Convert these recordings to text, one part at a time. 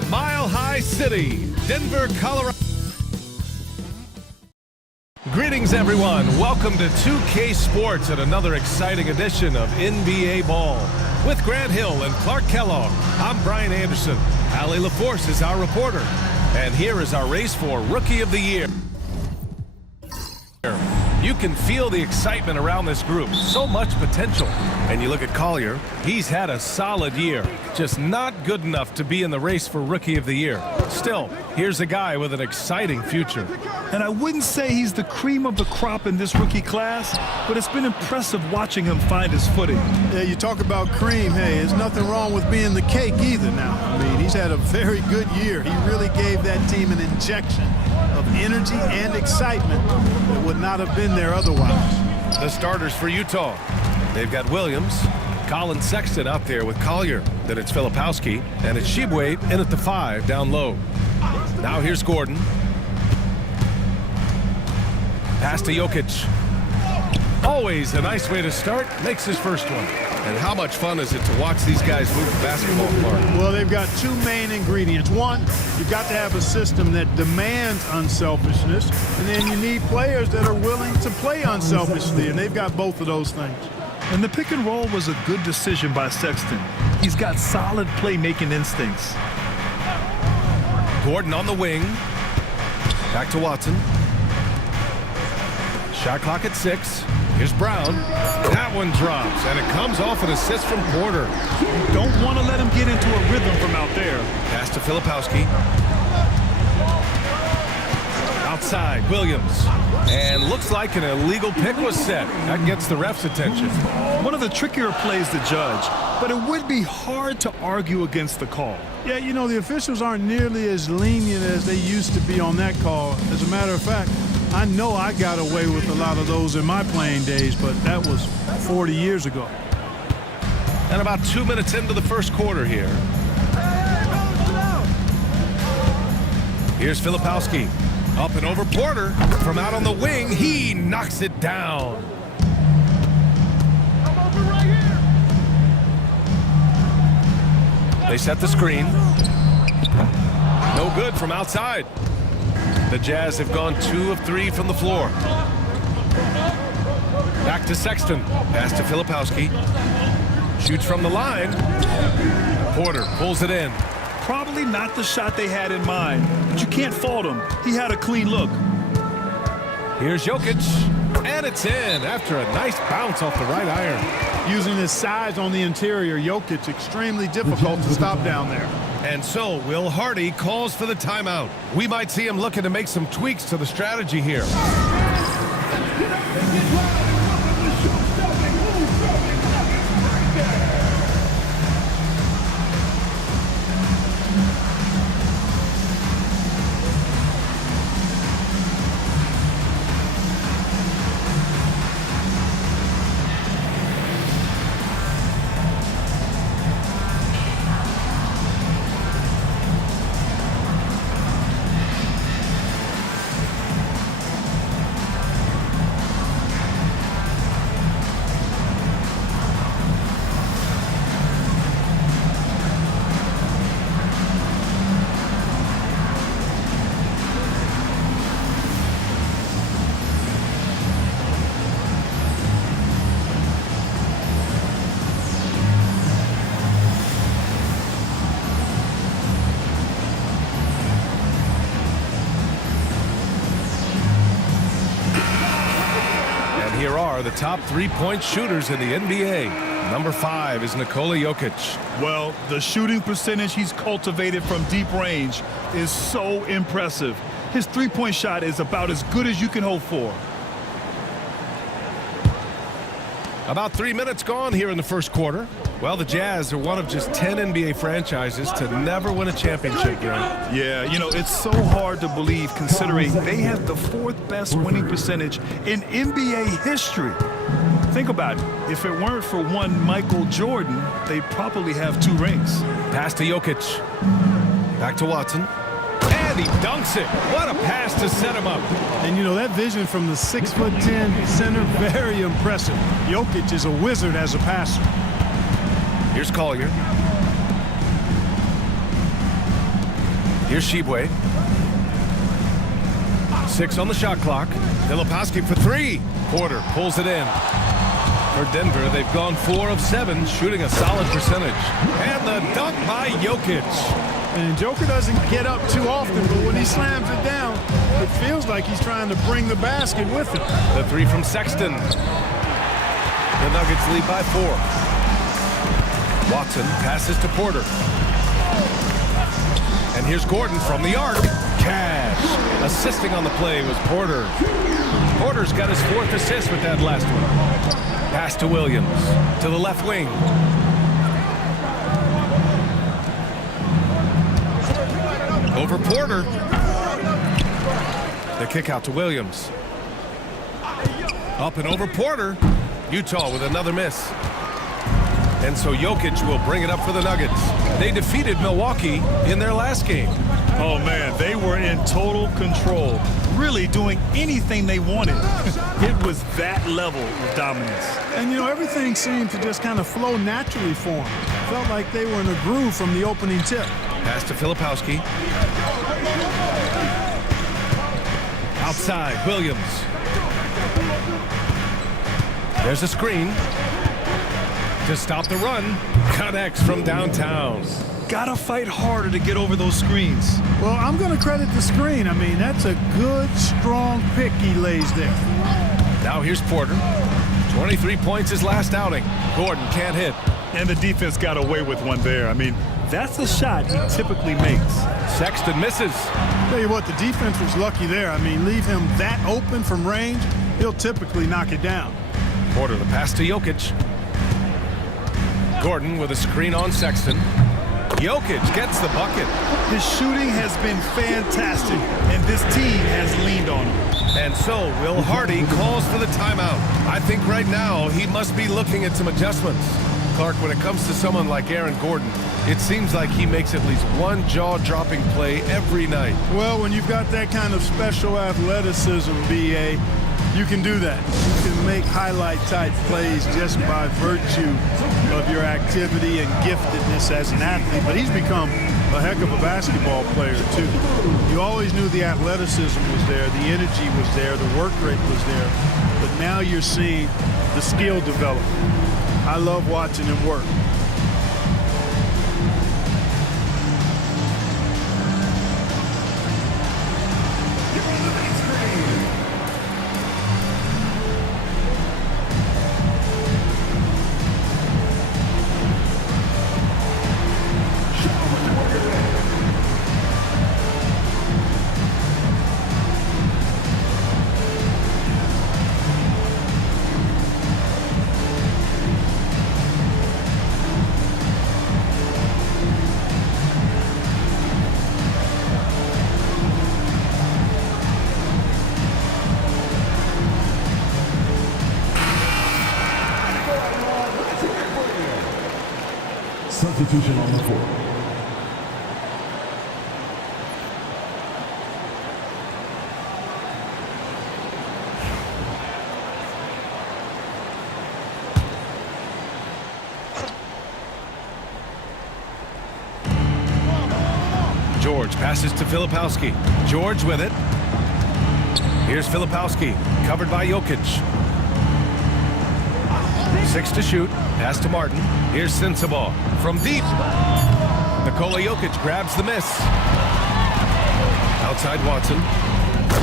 the Mile High City, Denver, Colorado. Greetings, everyone. Welcome to 2K Sports and another exciting edition of NBA Ball. With Grant Hill and Clark Kellogg, I'm Brian Anderson. Allie LaForce is our reporter. And here is our race for Rookie of the Year. You can feel the excitement around this group. So much potential. And you look at Collier, he's had a solid year. Just not good enough to be in the race for Rookie of the Year. Still, here's a guy with an exciting future. And I wouldn't say he's the cream of the crop in this rookie class, but it's been impressive watching him find his footing. Yeah, you talk about cream. Hey, there's nothing wrong with being the cake either now. I mean, he's had a very good year. He really gave that team an injection of energy and excitement that would not have been there otherwise. The starters for Utah. They've got Williams, Colin Sexton out there with Collier. Then it's Filipowski, and it's Shibwe in at the 5 down low. Now here's Gordon. Pass to Jokic. Always a nice way to start. Makes his first one. And how much fun is it to watch these guys move the basketball apart? Well, they've got two main ingredients. One, you've got to have a system that demands unselfishness, and then you need players that are willing to play unselfishly, and they've got both of those things. And the pick and roll was a good decision by Sexton. He's got solid playmaking instincts. Gordon on the wing. Back to Watson. Shot clock at 6. Here's Brown. That one drops, and it comes off an assist from Porter. You don't want to let him get into a rhythm from out there. Pass to Filipowski. Outside, Williams. And looks like an illegal pick was set. That gets the ref's attention. One of the trickier plays to judge, but it would be hard to argue against the call. Yeah, you know, the officials aren't nearly as lenient as they used to be on that call. As a matter of fact, I know I got away with a lot of those in my playing days, but that was 40 years ago. And about 2 minutes into the first quarter here. Here's Filipowski. Up and over Porter. From out on the wing, he knocks it down. They set the screen. No good from outside. The Jazz have gone 2 of 3 from the floor. Back to Sexton. Pass to Filipowski. Shoots from the line. Porter pulls it in. Probably not the shot they had in mind, but you can't fault him. He had a clean look. Here's Jokic. And it's in after a nice bounce off the right iron. Using his size on the interior, Jokic extremely difficult to stop down there. And so Will Hardy calls for the timeout. We might see him looking to make some tweaks to the strategy here. Here are the top three-point shooters in the NBA. Number 5 is Nikola Jokic. Well, the shooting percentage he's cultivated from deep range is so impressive. His three-point shot is about as good as you can hope for. About 3 minutes gone here in the first quarter. Well, the Jazz are one of just 10 NBA franchises to never win a championship game. Yeah, you know, it's so hard to believe considering they have the 4th best winning percentage in NBA history. Think about it. If it weren't for one Michael Jordan, they'd probably have 2 rings. Pass to Jokic. Back to Watson. And he dunks it. What a pass to set him up. And, you know, that vision from the 6'10" center, very impressive. Jokic is a wizard as a passer. Here's Collier. Here's Shibwe. 6 on the shot clock. Filipowski for 3. Porter pulls it in. For Denver, they've gone 4 of 7, shooting a solid percentage. And the dunk by Jokic. And Joker doesn't get up too often, but when he slams it down, it feels like he's trying to bring the basket with him. The 3 from Sexton. The Nuggets lead by 4. Watson passes to Porter. And here's Gordon from the arc. Cash. Assisting on the play was Porter. Porter's got his 4th assist with that last one. Pass to Williams. To the left wing. Over Porter. The kick out to Williams. Up and over Porter. Utah with another miss. And so Jokic will bring it up for the Nuggets. They defeated Milwaukee in their last game. Oh, man, they were in total control, really doing anything they wanted. It was that level of dominance. And, you know, everything seemed to just kind of flow naturally for them. Felt like they were in a groove from the opening tip. Pass to Filipowski. Outside, Williams. There's a screen. To stop the run, connects from downtown. Gotta fight harder to get over those screens. Well, I'm going to credit the screen. I mean, that's a good, strong pick he lays there. Now here's Porter. 23 points his last outing. Gordon can't hit. And the defense got away with one there. I mean, that's a shot he typically makes. Sexton misses. Tell you what, the defense was lucky there. I mean, leave him that open from range, he'll typically knock it down. Porter, the pass to Jokic. Gordon with a screen on Sexton. Jokic gets the bucket. His shooting has been fantastic, and this team has leaned on him. And so Will Hardy calls for the timeout. I think right now he must be looking at some adjustments. Clark, when it comes to someone like Aaron Gordon, it seems like he makes at least one jaw-dropping play every night. Well, when you've got that kind of special athleticism, B.A., you can do that. You can make highlight-type plays just by virtue of your activity and giftedness as an athlete. But he's become a heck of a basketball player, too. You always knew the athleticism was there, the energy was there, the work rate was there. But now you're seeing the skill develop. I love watching him work. Substitution on the floor. George passes to Filipowski. George with it. Here's Filipowski, covered by Jokic. 6 to shoot. Pass to Martin. Here's Sensabaugh from deep. Nikola Jokic grabs the miss. Outside Watson.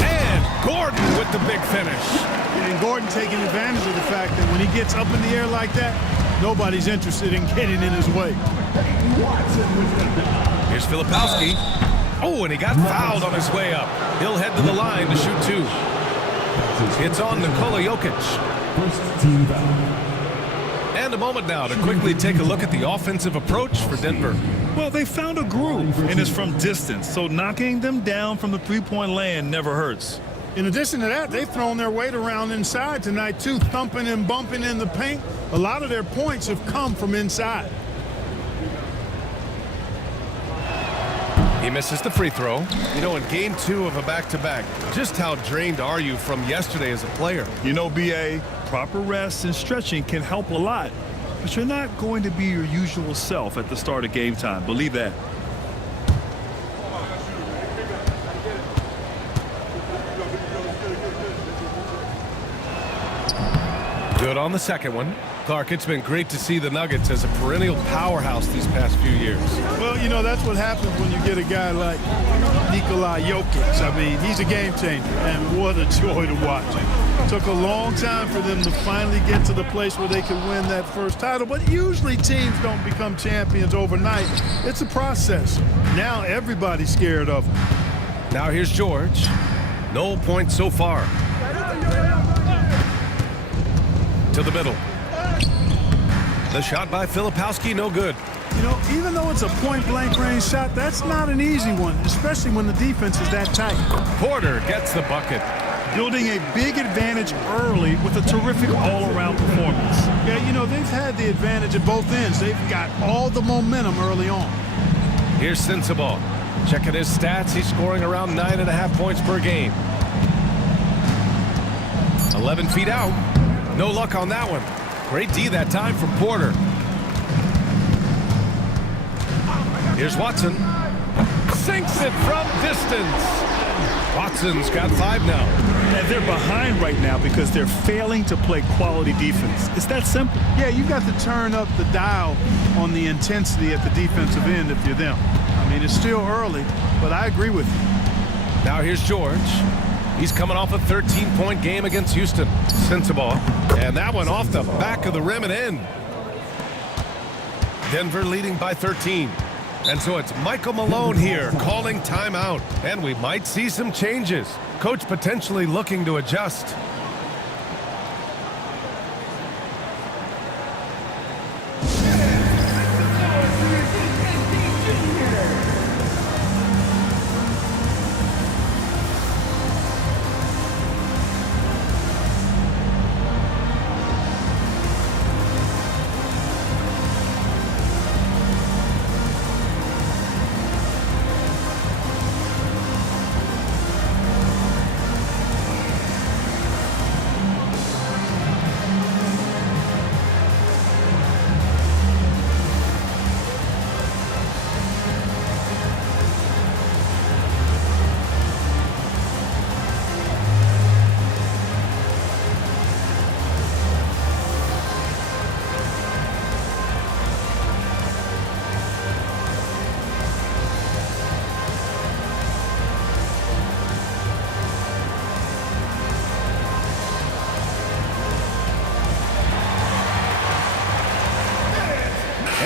And Gordon with the big finish. And Gordon taking advantage of the fact that when he gets up in the air like that, nobody's interested in getting in his way. Here's Filipowski. Oh, and he got fouled on his way up. He'll head to the line to shoot 2. It's on Nikola Jokic. First team foul. And a moment now to quickly take a look at the offensive approach for Denver. Well, they found a groove, and it's from distance, so knocking them down from the three-point land never hurts. In addition to that, they've thrown their weight around inside tonight, too, thumping and bumping in the paint. A lot of their points have come from inside. He misses the free throw. You know, in game 2 of a back-to-back, just how drained are you from yesterday as a player? You know, B.A., proper rest and stretching can help a lot, but you're not going to be your usual self at the start of game time. Believe that. Good on the second one. Clark, it's been great to see the Nuggets as a perennial powerhouse these past few years. Well, you know, that's what happens when you get a guy like Nikola Jokic. I mean, he's a game changer, and what a joy to watch. Took a long time for them to finally get to the place where they could win that first title, but usually teams don't become champions overnight. It's a process. Now everybody's scared of him. Now here's George. No points so far. To the middle. The shot by Filipowski, no good. You know, even though it's a point-blank range shot, that's not an easy one, especially when the defense is that tight. Porter gets the bucket. Building a big advantage early with a terrific all-around performance. Yeah, you know, they've had the advantage at both ends. They've got all the momentum early on. Here's Sensabaugh. Checking his stats, he's scoring around 9.5 points per game. 11 feet out. No luck on that one. Great D that time from Porter. Here's Watson. Sinks it from distance. Watson's got 5 now. And they're behind right now because they're failing to play quality defense. It's that simple. Yeah, you've got to turn up the dial on the intensity at the defensive end if you're them. I mean, it's still early, but I agree with you. Now here's George. He's coming off a 13-point game against Houston. Sensabaugh. And that one off the back of the rim and in. Denver leading by 13. And so it's Michael Malone here calling timeout. And we might see some changes. Coach potentially looking to adjust.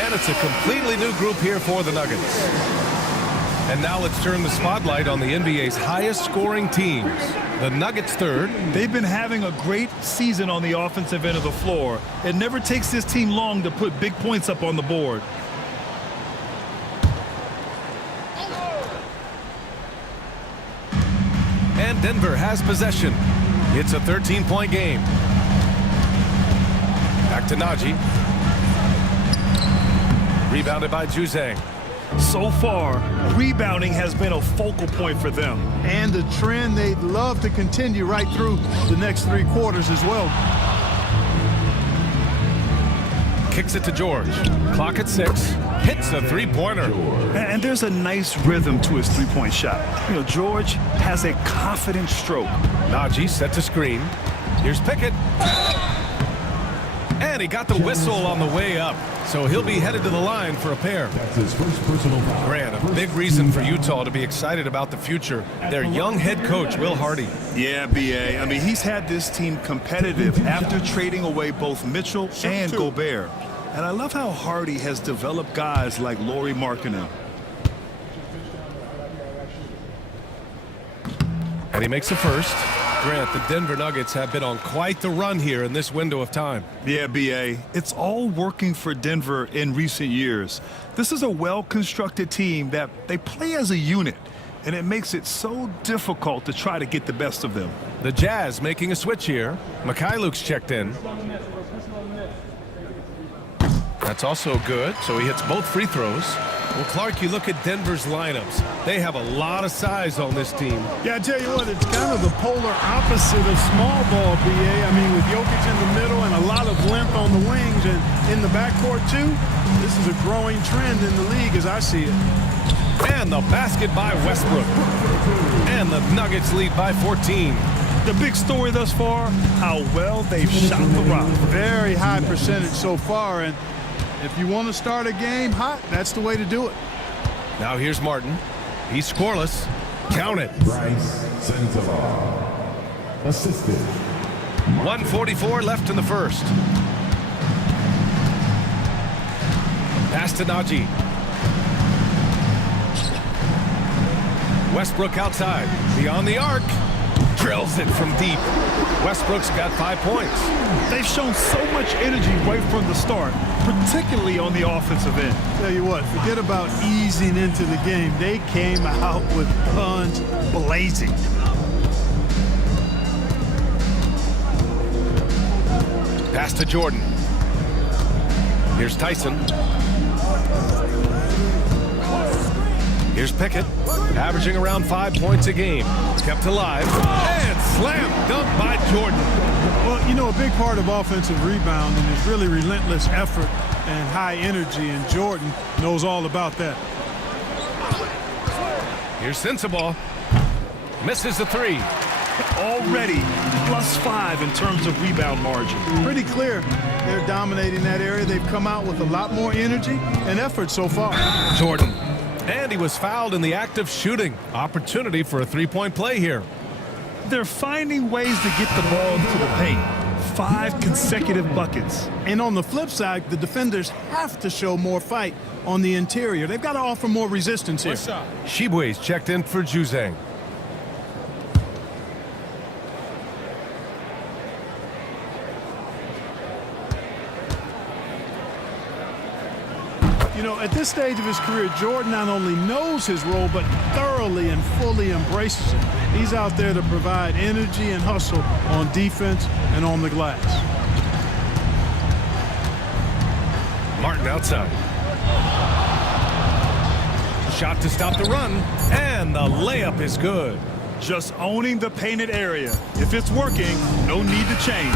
And it's a completely new group here for the Nuggets. And now let's turn the spotlight on the NBA's highest scoring teams. The Nuggets third. They've been having a great season on the offensive end of the floor. It never takes this team long to put big points up on the board. And Denver has possession. It's a 13-point game. Back to Najee. Rebounded by Juzang. So far, rebounding has been a focal point for them. And a trend they'd love to continue right through the next 3 quarters as well. Kicks it to George. Clock at 6. Hits a three-pointer. And there's a nice rhythm to his three-point shot. You know, George has a confident stroke. Najee set to screen. Here's Pickett. And he got the whistle on the way up. So he'll be headed to the line for a pair. That's his first personal foul. Grant, a big reason for Utah to be excited about the future. Their young head coach, Will Hardy. Yeah, B.A. I mean, he's had this team competitive after trading away both Mitchell and Gobert. And I love how Hardy has developed guys like Lauri Markkanen. And he makes the first. Grant, the Denver Nuggets have been on quite the run here in this window of time. Yeah, B.A. It's all working for Denver in recent years. This is a well-constructed team that they play as a unit, and it makes it so difficult to try to get the best of them. The Jazz making a switch here. Mikhailuk's checked in. That's also good, so he hits both free throws. Well, Clark, you look at Denver's lineups. They have a lot of size on this team. Yeah, I tell you what, it's kind of the polar opposite of small ball, B.A. I mean, with Jokic in the middle and a lot of length on the wings and in the backcourt, too, this is a growing trend in the league as I see it. And the basket by Westbrook. And the Nuggets lead by 14. The big story thus far, how well they've shot the rock. Very high percentage so far, and if you want to start a game hot, that's the way to do it. Now here's Martin. He's scoreless. Count it. Bryce Sensabaugh. Assisted. 1:44 left in the first. Pass to Najee. Westbrook outside. Beyond the arc. Drills it from deep. Westbrook's got 5 points. They've shown so much energy right from the start, particularly on the offensive end. Tell you what, forget about easing into the game. They came out with guns blazing. Pass to Jordan. Here's Tyson. Here's Pickett, averaging around 5 points a game. Kept alive, and slam dunk by Jordan. Well, you know, a big part of offensive rebounding is really relentless effort and high energy, and Jordan knows all about that. Here's Sensabaugh. Misses the three. Already +5 in terms of rebound margin. Pretty clear they're dominating that area. They've come out with a lot more energy and effort so far. Jordan. And he was fouled in the act of shooting. Opportunity for a three-point play here. They're finding ways to get the ball to the paint. 5 consecutive buckets. And on the flip side, the defenders have to show more fight on the interior. They've got to offer more resistance here. Shibwe's checked in for Juzang. You know, at this stage of his career, Jordan not only knows his role, but thoroughly and fully embraces it. He's out there to provide energy and hustle on defense and on the glass. Martin outside. Shot to stop the run, and the layup is good. Just owning the painted area. If it's working, no need to change.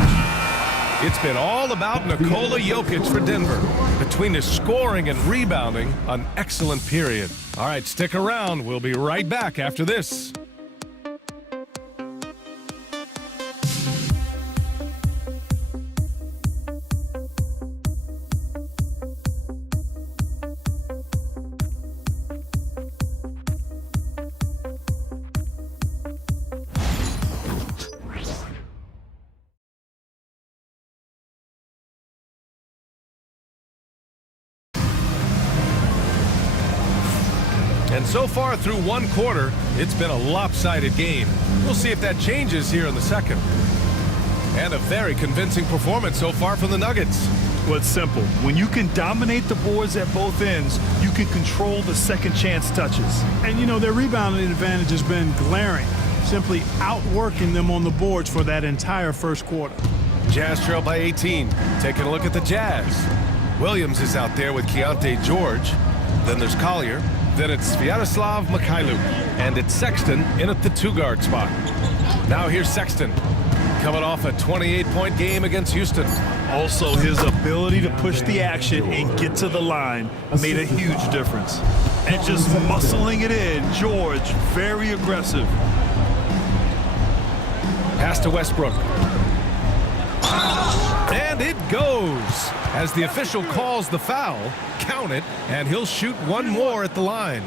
It's been all about Nikola Jokic for Denver. Between his scoring and rebounding, an excellent period. All right, stick around. We'll be right back after this. And so far through one quarter, it's been a lopsided game. We'll see if that changes here in the second. And a very convincing performance so far from the Nuggets. Well, it's simple. When you can dominate the boards at both ends, you can control the second chance touches. And, you know, their rebounding advantage has been glaring, simply outworking them on the boards for that entire first quarter. Jazz trail by 18. Taking a look at the Jazz. Williams is out there with Keontae George. Then there's Collier. Then it's Sviatoslav Mikhailuk. And it's Sexton in at the two-guard spot. Now here's Sexton, coming off a 28-point game against Houston. Also, his ability to push the action and get to the line made a huge difference. And just muscling it in, George, very aggressive. Pass to Westbrook. And it goes. As the official calls the foul, count it, and he'll shoot one more at the line.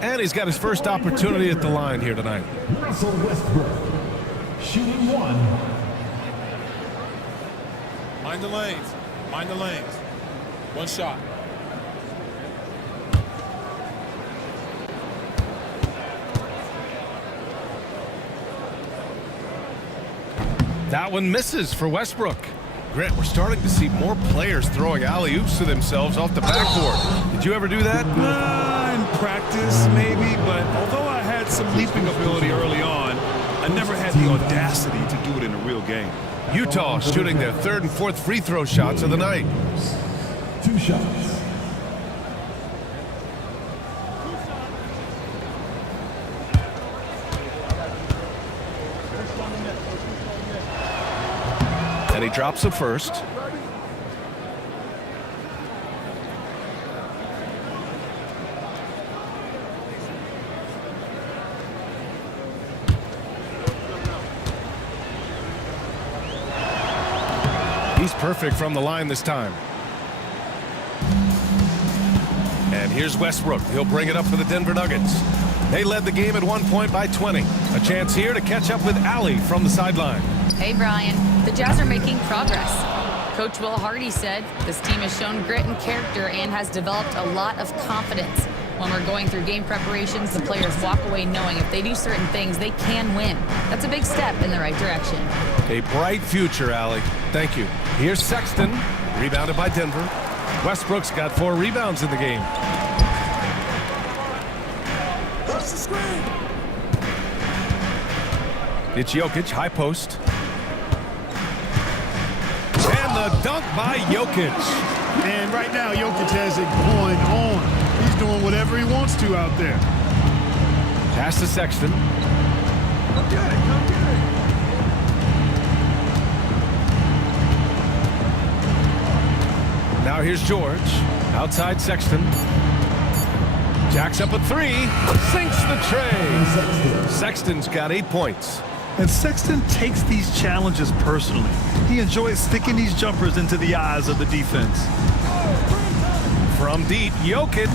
And he's got his first opportunity at the line here tonight. Russell Westbrook. Shooting one. Mind the lanes. Mind the lanes. One shot. That one misses for Westbrook. Grant, we're starting to see more players throwing alley-oops to themselves off the backboard. Did you ever do that? In practice, maybe, but although I had some leaping ability early on, I never had the audacity to do it in a real game. Utah shooting their third and fourth free throw shots of the night. 2 shots. And he drops it first. He's perfect from the line this time. And here's Westbrook. He'll bring it up for the Denver Nuggets. They led the game at 1 point by 20. A chance here to catch up with Allie from the sideline. Hey, Brian. The Jazz are making progress. Coach Will Hardy said this team has shown grit and character and has developed a lot of confidence. When we're going through game preparations, the players walk away knowing if they do certain things, they can win. That's a big step in the right direction. A bright future, Allie. Thank you. Here's Sexton, rebounded by Denver. Westbrook's got 4 rebounds in the game. It's Jokic, high post. And the dunk by Jokic. And right now, Jokic has it going on. He's doing whatever he wants to out there. Pass to Sexton. Come get it, come get it. Now here's George. Outside Sexton. Jacks up a 3. Sinks the tray. Sexton's got 8 points. And Sexton takes these challenges personally. He enjoys sticking these jumpers into the eyes of the defense. From deep, Jokic.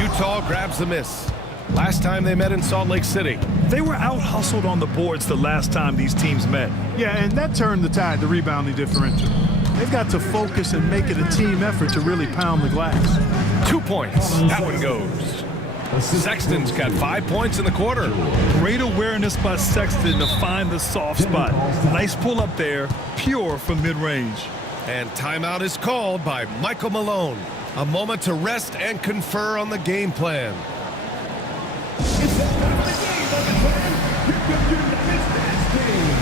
Utah grabs the miss. Last time they met in Salt Lake City. They were out-hustled on the boards the last time these teams met. Yeah, and that turned the tide, the rebounding differential. They've got to focus and make it a team effort to really pound the glass. 2 points. That one goes. Sexton's got 5 points in the quarter. Great awareness by Sexton to find the soft spot. Nice pull up there, pure from mid-range. And timeout is called by Michael Malone. A moment to rest and confer on the game plan. It's that time of the game, Nuggets fan. Here comes your Nuggets dance team.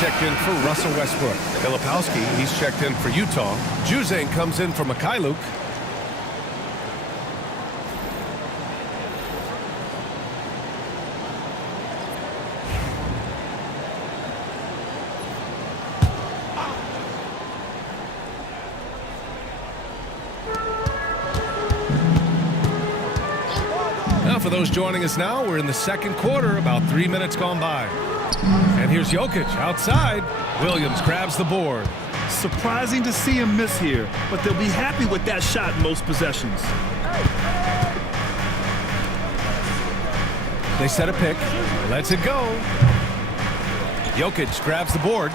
Checked in for Russell Westbrook. Filipowski, he's checked in for Utah. Juzang comes in for Mikhailuk. Now for those joining us now, we're in the second quarter, about 3 minutes gone by. And here's Jokic outside. Williams grabs the board. Surprising to see him miss here, but they'll be happy with that shot most possessions. They set a pick. Lets it go. Jokic grabs the board.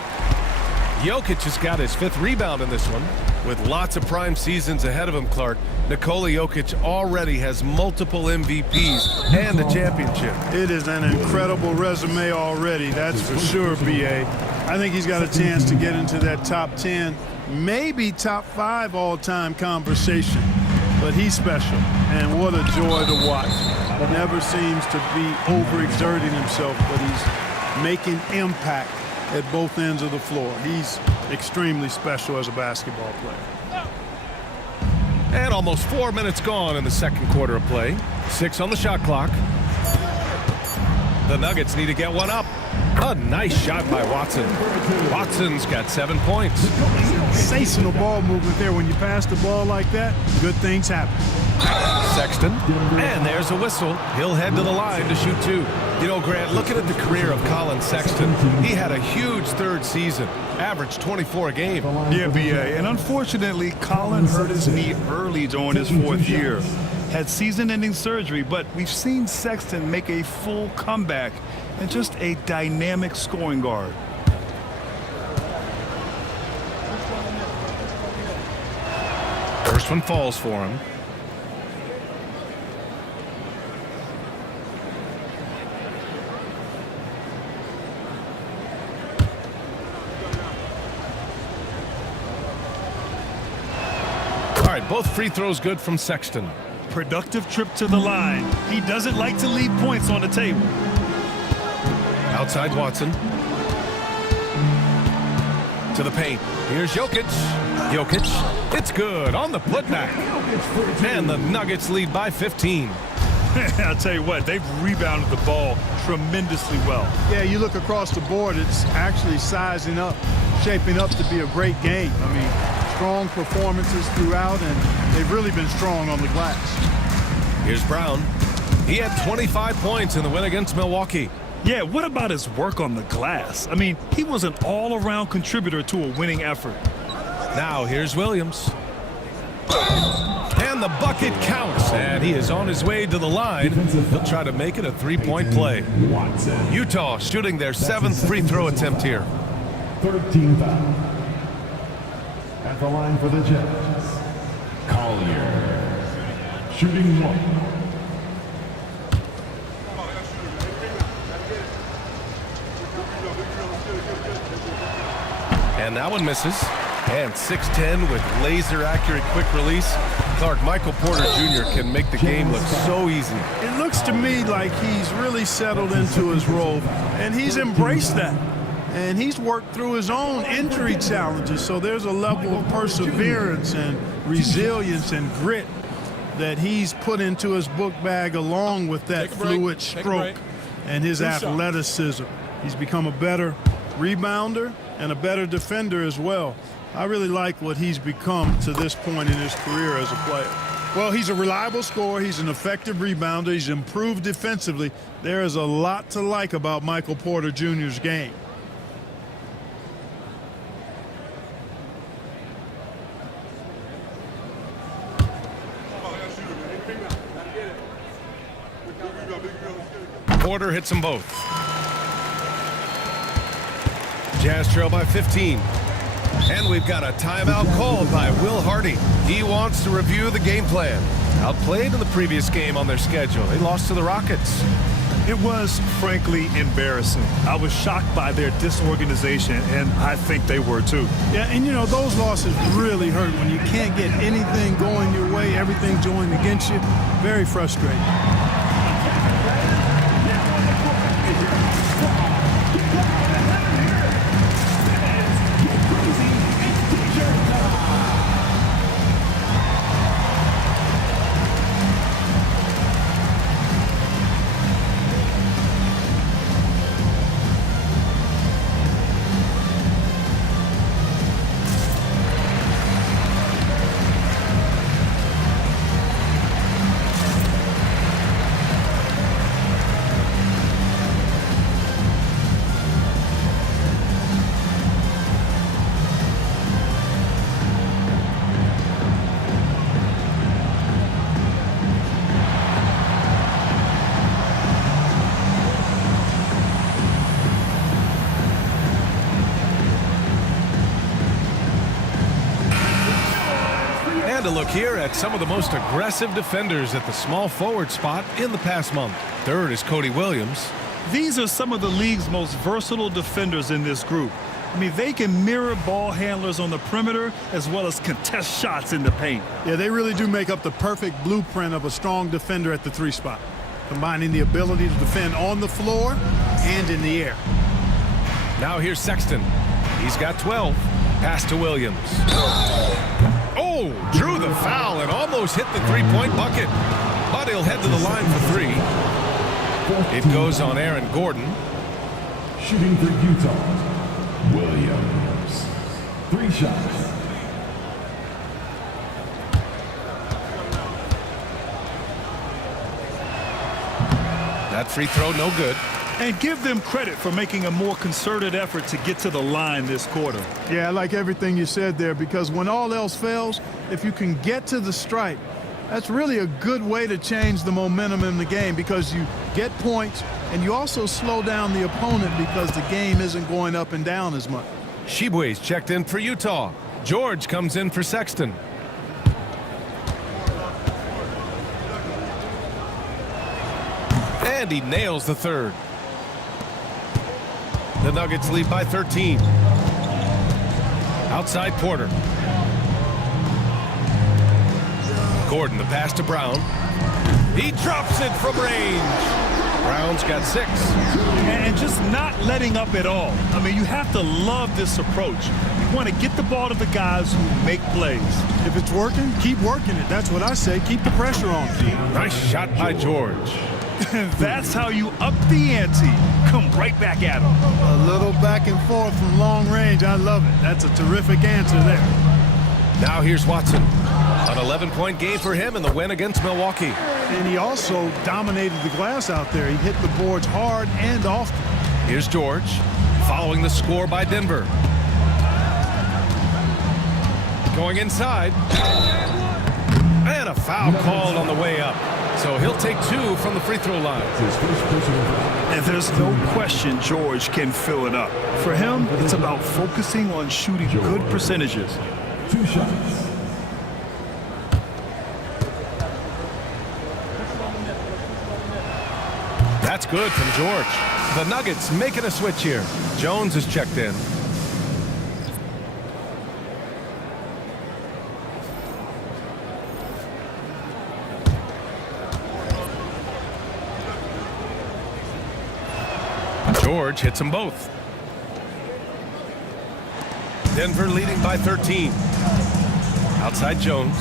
Jokic has got his 5th rebound in this one. With lots of prime seasons ahead of him, Clark, Nikola Jokic already has multiple MVPs and a championship. It is an incredible resume already, that's for sure, BA. I think he's got a chance to get into that top 10, maybe top 5 all-time conversation. But he's special, and what a joy to watch. He never seems to be overexerting himself, but he's making impact at both ends of the floor. He's extremely special as a basketball player. And almost 4 minutes gone in the second quarter of play. 6 on the shot clock. The Nuggets need to get one up. A nice shot by Watson. Watson's got 7 points. Sensational ball movement there. When you pass the ball like that, good things happen. Sexton, and there's a whistle. He'll head to the line to shoot 2. You know, Grant, looking at the career of Colin Sexton, he had a huge 3rd season, averaged 24 a game. Yeah, BA, and unfortunately, Colin hurt his knee early during his 4th year. Had season-ending surgery, but we've seen Sexton make a full comeback and just a dynamic scoring guard. First one falls for him. All right, both free throws good from Sexton. Productive trip to the line. He doesn't like to leave points on the table. Outside Watson. To the paint. Here's Jokic. Jokic. It's good on the putback. And the Nuggets lead by 15. I'll tell you what, they've rebounded the ball tremendously well. Yeah, you look across the board, it's actually sizing up, shaping up to be a great game. I mean, strong performances throughout, and they've really been strong on the glass. Here's Brown. He had 25 points in the win against Milwaukee. Yeah, what about his work on the glass? I mean, he was an all-around contributor to a winning effort. Now here's Williams. And the bucket counts, and he is on his way to the line. He'll try to make it a three-point play. Utah shooting their 7th free throw attempt here. 13 foul. At the line for the Jets, Collier. Shooting 1. And that one misses. And 6'10" with laser-accurate quick release. Clark, Michael Porter Jr. can make the game look so easy. It looks to me like he's really settled into his role, and he's embraced that. And he's worked through his own injury challenges, so there's a level of perseverance and resilience and grit that he's put into his book bag along with that fluid stroke and his athleticism. He's become a better rebounder and a better defender as well. I really like what he's become to this point in his career as a player. Well, he's a reliable scorer. He's an effective rebounder. He's improved defensively. There is a lot to like about Michael Porter Jr.'s game. Porter hits them both. Jazz trail by 15. And we've got a timeout called by Will Hardy. He wants to review the game plan. Outplayed in the previous game on their schedule. They lost to the Rockets. It was, frankly, embarrassing. I was shocked by their disorganization, and I think they were too. Yeah, and you know, those losses really hurt when you can't get anything going your way, everything's going against you. Very frustrating. And a look here at some of the most aggressive defenders at the small forward spot in the past month. Third is Cody Williams. These are some of the league's most versatile defenders in this group. I mean, they can mirror ball handlers on the perimeter as well as contest shots in the paint. Yeah, they really do make up the perfect blueprint of a strong defender at the 3 spot, combining the ability to defend on the floor and in the air. Now here's Sexton. He's got 12. Pass to Williams. Oh, drew the foul and almost hit the three-point bucket. But he'll head to the line for 3. It goes on Aaron Gordon. Shooting for Utah, Williams. 3 shots. That free throw no good. And give them credit for making a more concerted effort to get to the line this quarter. Yeah, I like everything you said there, because when all else fails, if you can get to the stripe, that's really a good way to change the momentum in the game, because you get points and you also slow down the opponent because the game isn't going up and down as much. Sheboy's checked in for Utah. George comes in for Sexton. And he nails the third. The Nuggets lead by 13. Outside Porter. Gordon, the pass to Brown. He drops it from range. Brown's got 6. And just not letting up at all. I mean, you have to love this approach. You want to get the ball to the guys who make plays. If it's working, keep working it. That's what I say. Keep the pressure on. Nice shot by George. That's how you up the ante. Come right back at him. A little back and forth from long range. I love it. That's a terrific answer there. Now here's Watson. An 11-point game for him in the win against Milwaukee. And he also dominated the glass out there. He hit the boards hard and often. Here's George, following the score by Denver. Going inside. And a foul called on the way up. So he'll take 2 from the free throw line. And there's no question George can fill it up. For him, it's about focusing on shooting good percentages. 2 shots. That's good from George. The Nuggets making a switch here. Jones is checked in. George hits them both. Denver leading by 13. Outside Jones.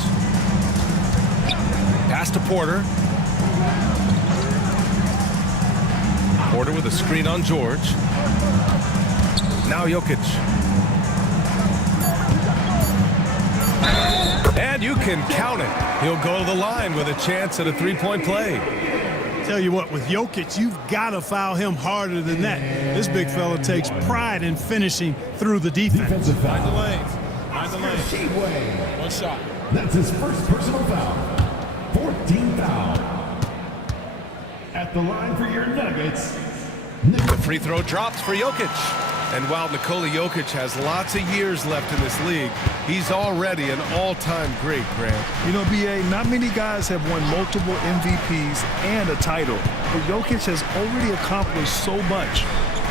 Pass to Porter. Porter with a screen on George. Now Jokic. And you can count it. He'll go to the line with a chance at a three-point play. Tell you what, with Jokic, you've got to foul him harder than that. This big fella takes pride in finishing through the defense. Mind the lanes. Mind the lanes. 1 shot. That's his first personal foul. 14th foul. At the line for your Nuggets. The free throw drops for Jokic. And while Nikola Jokic has lots of years left in this league, he's already an all-time great, Grant. You know, B.A., not many guys have won multiple MVPs and a title, but Jokic has already accomplished so much.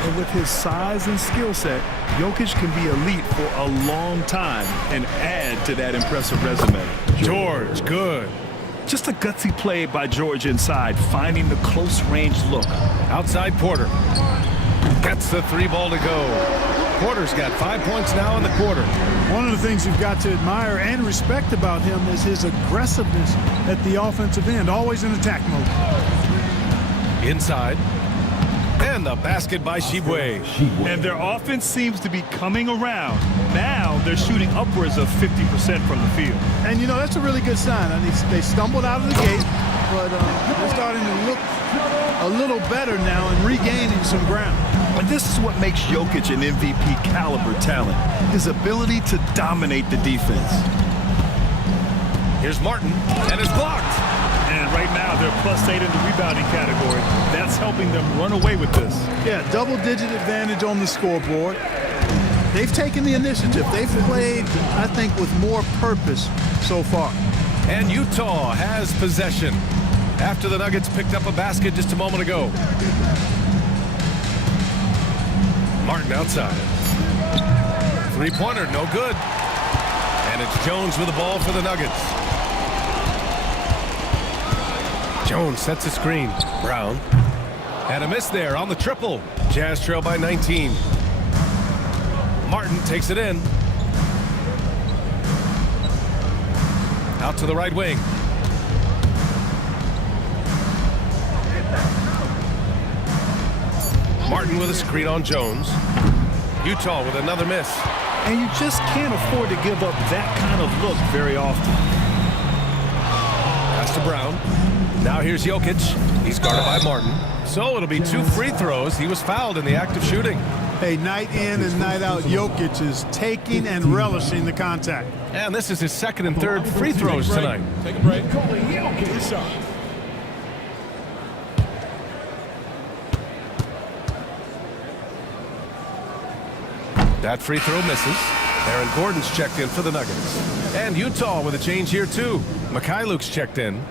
And with his size and skill set, Jokic can be elite for a long time and add to that impressive resume. George, good. Just a gutsy play by George inside, finding the close-range look. Outside Porter. Gets the 3 ball to go. Porter's got 5 points now in the quarter. One of the things you've got to admire and respect about him is his aggressiveness at the offensive end, always in attack mode. Inside. And the basket by Shibwe. And their offense seems to be coming around. Now they're shooting upwards of 50% from the field. And, you know, that's a really good sign. I mean, they stumbled out of the gate, but they're starting to look a little better now and regaining some ground. And this is what makes Jokic an MVP caliber talent, his ability to dominate the defense. Here's Martin, and it's blocked. And right now they're +8 in the rebounding category. That's helping them run away with this. Yeah, double-digit advantage on the scoreboard. They've taken the initiative. They've played, I think, with more purpose so far. And Utah has possession after the Nuggets picked up a basket just a moment ago. Martin outside. Three-pointer, no good. And it's Jones with the ball for the Nuggets. Jones sets a screen. Brown. And a miss there on the triple. Jazz trail by 19. Martin takes it in. Out to the right wing. Martin with a screen on Jones. Utah with another miss. And you just can't afford to give up that kind of look very often. Pass to Brown. Now here's Jokic. He's guarded by Martin. So it'll be 2 free throws. He was fouled in the act of shooting. Hey, night in and night out, Jokic is taking and relishing the contact. And this is his 2nd and 3rd free throws tonight. Take a break. 2 shots. That free throw misses. Aaron Gordon's checked in for the Nuggets. And Utah with a change here, too. Mikhailuk's checked in.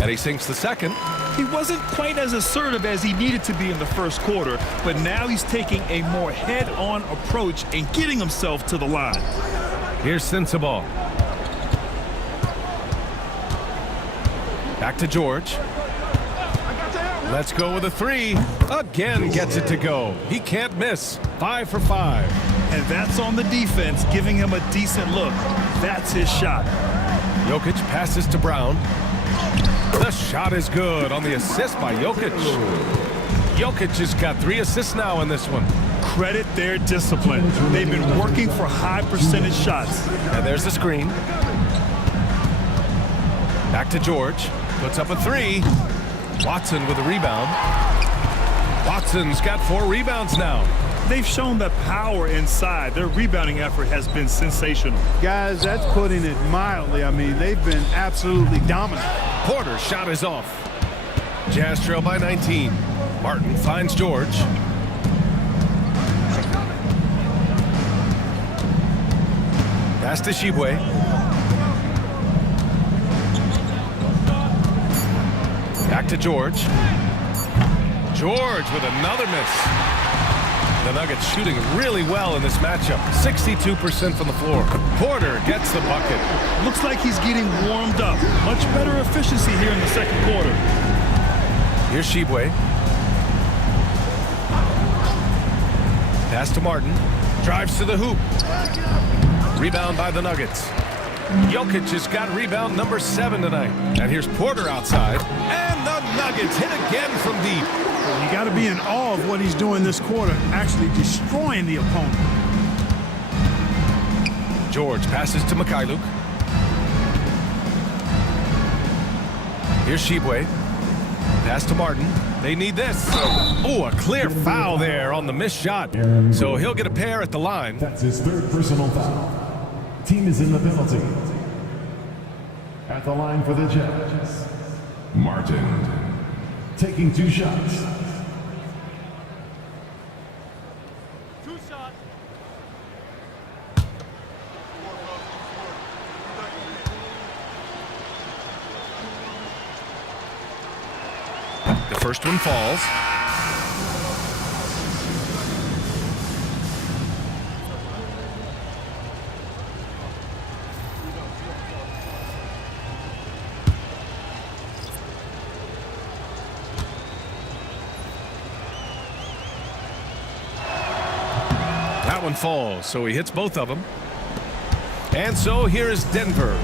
And he sinks the second. He wasn't quite as assertive as he needed to be in the first quarter, but now he's taking a more head-on approach and getting himself to the line. Here's Sensabaugh. Back to George. Let's go with a three. Again gets it to go. He can't miss. 5 for 5. And that's on the defense, giving him a decent look. That's his shot. Jokic passes to Brown. The shot is good on the assist by Jokic. Jokic has got 3 assists now in this one. Credit their discipline. They've been working for high percentage shots. And there's the screen. Back to George. Puts up a 3. Watson with a rebound. Watson's got 4 rebounds now. They've shown the power inside. Their rebounding effort has been sensational. Guys, that's putting it mildly. I mean, they've been absolutely dominant. Porter's shot is off. Jazz trail by 19. Martin finds George. Pass to Shibwe. Back to George. George with another miss. The Nuggets shooting really well in this matchup. 62% from the floor. Porter gets the bucket. Looks like he's getting warmed up. Much better efficiency here in the second quarter. Here's Shibwe. Pass to Martin. Drives to the hoop. Rebound by the Nuggets. Jokic has got rebound number 7 tonight. And here's Porter outside. And the Nuggets hit again from deep. You got to be in awe of what he's doing this quarter, actually destroying the opponent. George passes to Mikhailuk. Here's Shibwe. Pass to Martin. They need this. Oh, a clear foul there on the missed shot. So he'll get a pair at the line. That's his 3rd personal foul. Team is in the penalty. At the line for the Jazz, Martin taking 2 shots. The first one falls. That one falls, so he hits both of them. And so here is Denver.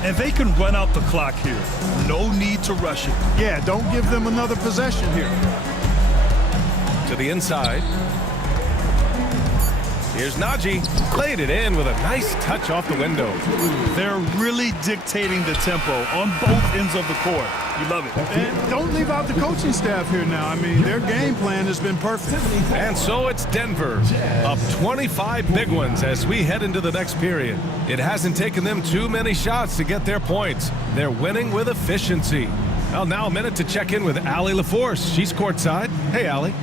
And they can run out the clock here. No need to rush it. Yeah, don't give them another possession here. To the inside. Here's Najee. Laid it in with a nice touch off the window. They're really dictating the tempo on both ends of the court. You love it. And don't leave out the coaching staff here now. I mean, their game plan has been perfect. And so it's Denver, up 25 big ones as we head into the next period. It hasn't taken them too many shots to get their points. They're winning with efficiency. Well, now a minute to check in with Allie LaForce. She's courtside. Hey, Allie.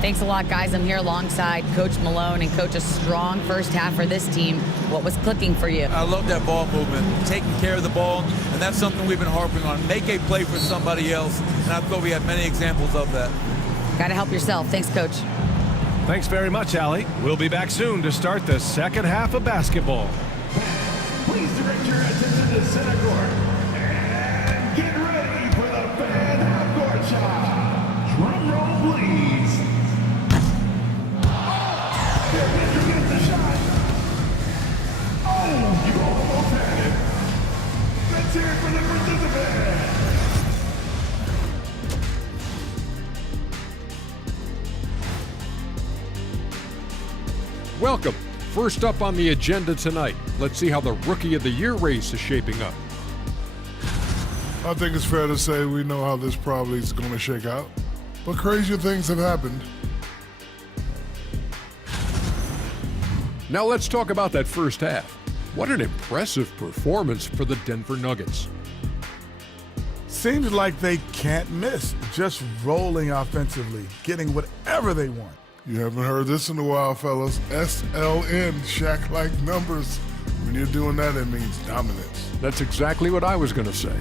Thanks a lot, guys. I'm here alongside Coach Malone, and Coach, a strong first half for this team. What was clicking for you? I love that ball movement, taking care of the ball, and that's something we've been harping on. Make a play for somebody else, and I thought we had many examples of that. Got to help yourself. Thanks, Coach. Thanks very much, Allie. We'll be back soon to start the second half of basketball. Please direct your attention to center court. And get ready for the fan half-court shot. Drum roll, please. The shot. Oh, you almost had it. Let's hear it for the participant. Welcome. First up on the agenda tonight, let's see how the Rookie of the Year race is shaping up. I think it's fair to say we know how this probably is going to shake out, but crazier things have happened. Now let's talk about that first half. What an impressive performance for the Denver Nuggets. Seems like they can't miss, just rolling offensively, getting whatever they want. You haven't heard this in a while, fellas. SLN, Shaq-like numbers. When you're doing that, it means dominance. That's exactly what I was going to say.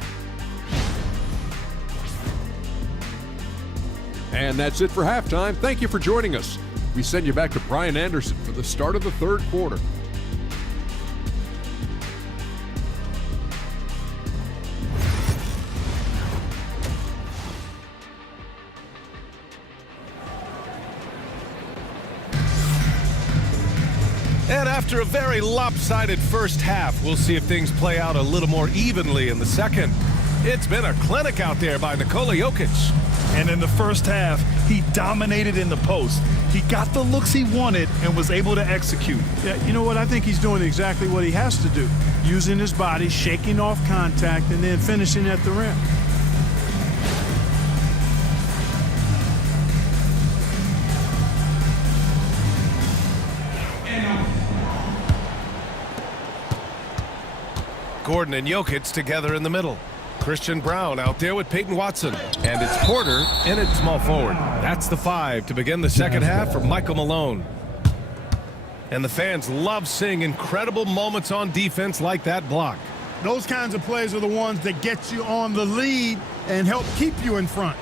And that's it for halftime. Thank you for joining us. We send you back to Brian Anderson for the start of the third quarter. And after a very lopsided first half, we'll see if things play out a little more evenly in the second. It's been a clinic out there by Nikola Jokic. And in the first half, he dominated in the post. He got the looks he wanted and was able to execute. Yeah, you know what? I think he's doing exactly what he has to do. Using his body, shaking off contact, and then finishing at the rim. Gordon and Jokic together in the middle. Christian Brown out there with Peyton Watson. And it's Porter in at small forward. That's the 5 to begin the second half for Michael Malone. And the fans love seeing incredible moments on defense like that block. Those kinds of plays are the ones that get you on the lead and help keep you in front.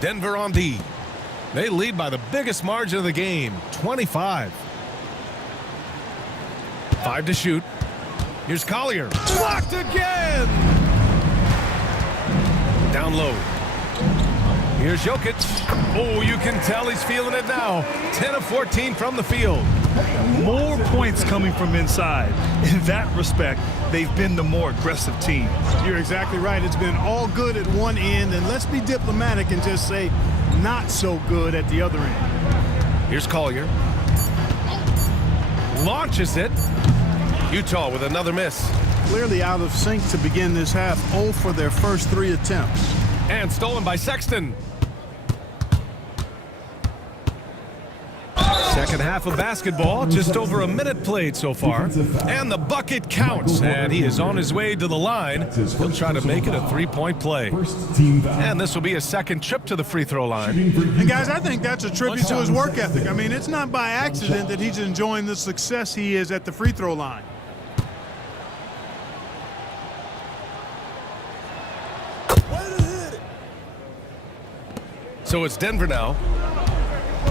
Denver on D. They lead by the biggest margin of the game, 25. 5 to shoot. Here's Collier. Blocked again! Down low. Here's Jokic. Oh, you can tell he's feeling it now. 10 of 14 from the field. More points coming from inside. In that respect, they've been the more aggressive team. You're exactly right. It's been all good at one end, and let's be diplomatic and just say not so good at the other end. Here's Collier. Launches it. Utah with another miss. Clearly out of sync to begin this half. 0 for their first 3 attempts. And stolen by Sexton. Second half of basketball, just over a minute played so far. And the bucket counts, and he is on his way to the line. He'll try to make it a 3-point play. And this will be his second trip to the free throw line. And guys, I think that's a tribute to his work ethic. I mean, it's not by accident that he's enjoying the success he is at the free throw line. So it's Denver now.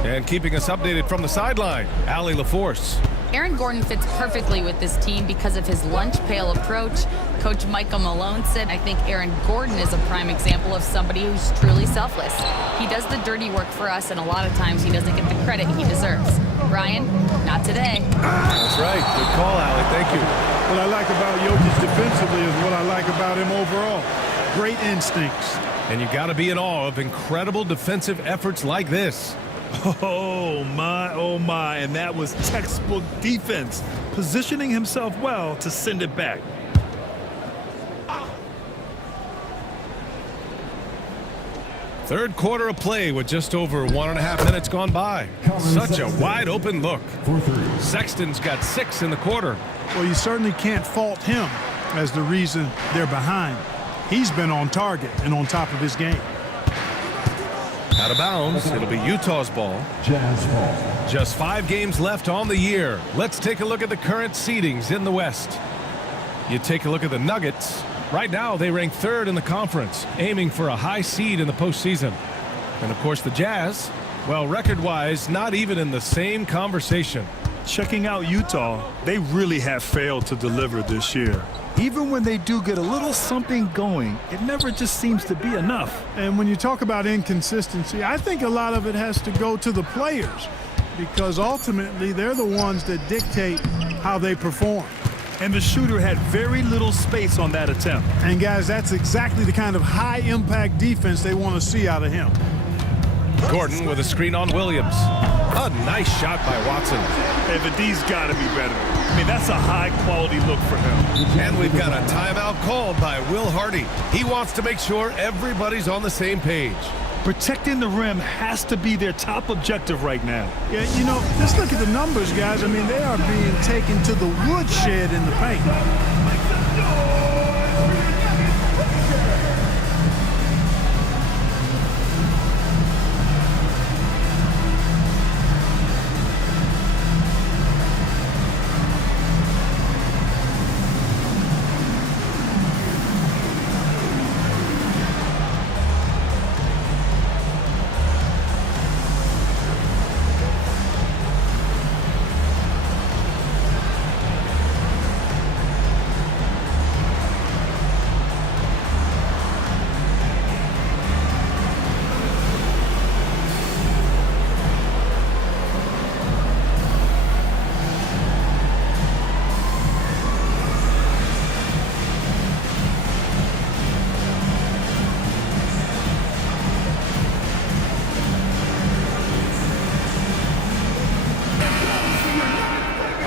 And keeping us updated from the sideline, Allie LaForce. Aaron Gordon fits perfectly with this team because of his lunch pail approach. Coach Michael Malone said, I think Aaron Gordon is a prime example of somebody who's truly selfless. He does the dirty work for us, and a lot of times he doesn't get the credit he deserves. Brian, not today. That's right. Good call, Allie. Thank you. What I like about Jokic defensively is what I like about him overall. Great instincts. And you got to be in awe of incredible defensive efforts like this. Oh my, and that was textbook defense, positioning himself well to send it back. Third quarter of play with just over 1.5 minutes gone by. Such a wide open look. Sexton's got 6 in the quarter. Well, you certainly can't fault him as the reason they're behind. He's been on target and on top of his game. Out of bounds. It'll be Utah's ball. Jazz ball. Just 5 games left on the year. Let's take a look at the current seedings in the West. You take a look at the Nuggets. Right now, they rank 3rd in the conference, aiming for a high seed in the postseason. And, of course, the Jazz, well, record-wise, not even in the same conversation. Checking out Utah, they really have failed to deliver this year. Even when they do get a little something going, it never just seems to be enough. And when you talk about inconsistency, I think a lot of it has to go to the players because ultimately they're the ones that dictate how they perform. And the shooter had very little space on that attempt. And guys, that's exactly the kind of high-impact defense they want to see out of him. Gordon with a screen on Williams. A nice shot by Watson. Hey, but D's got to be better. I mean, that's a high-quality look for him. And we've got a timeout called by Will Hardy. He wants to make sure everybody's on the same page. Protecting the rim has to be their top objective right now. Yeah, you know, just look at the numbers, guys. I mean, they are being taken to the woodshed in the paint.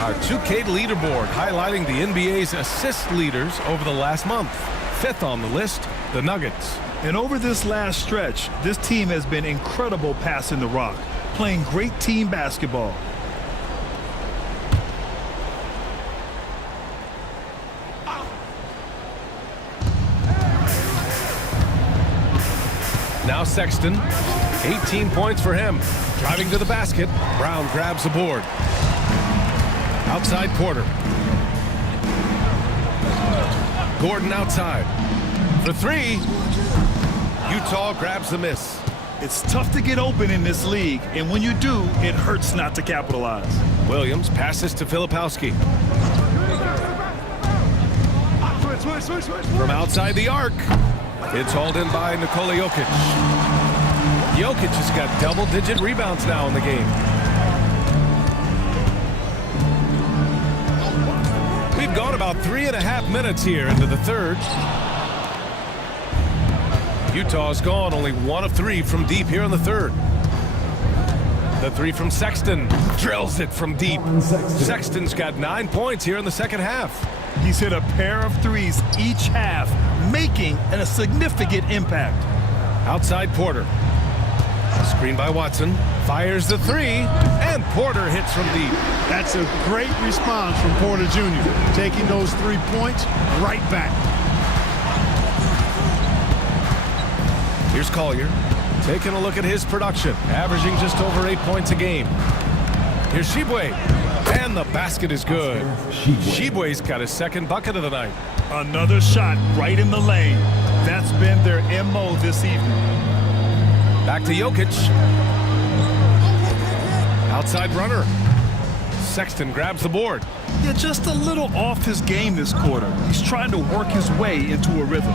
Our 2K leaderboard highlighting the NBA's assist leaders over the last month. 5th on the list, the Nuggets. And over this last stretch, this team has been incredible passing the rock, playing great team basketball. Now Sexton, 18 points for him. Driving to the basket, Brown grabs the board. Outside Porter. Gordon outside. For 3. Utah grabs the miss. It's tough to get open in this league, and when you do, it hurts not to capitalize. Williams passes to Filipowski. From outside the arc. It's hauled in by Nikola Jokic. Jokic has got double-digit rebounds now in the game. We've gone about 3.5 minutes here into the third. Utah's gone only 1 of 3 from deep here in the third. The 3 from Sexton. Drills it from deep. Sexton's got 9 points here in the second half. He's hit a pair of threes each half, making a significant impact. Outside Porter. Screen by Watson. Fires the 3, and Porter hits from deep. That's a great response from Porter Jr., taking those 3 points right back. Here's Collier, taking a look at his production, averaging just over 8 points a game. Here's Shibwe, and the basket is good. Shibwe's got his second bucket of the night. Another shot right in the lane. That's been their MO this evening. Back to Jokic. Outside runner. Sexton grabs the board. Yeah, just a little off his game this quarter. He's trying to work his way into a rhythm.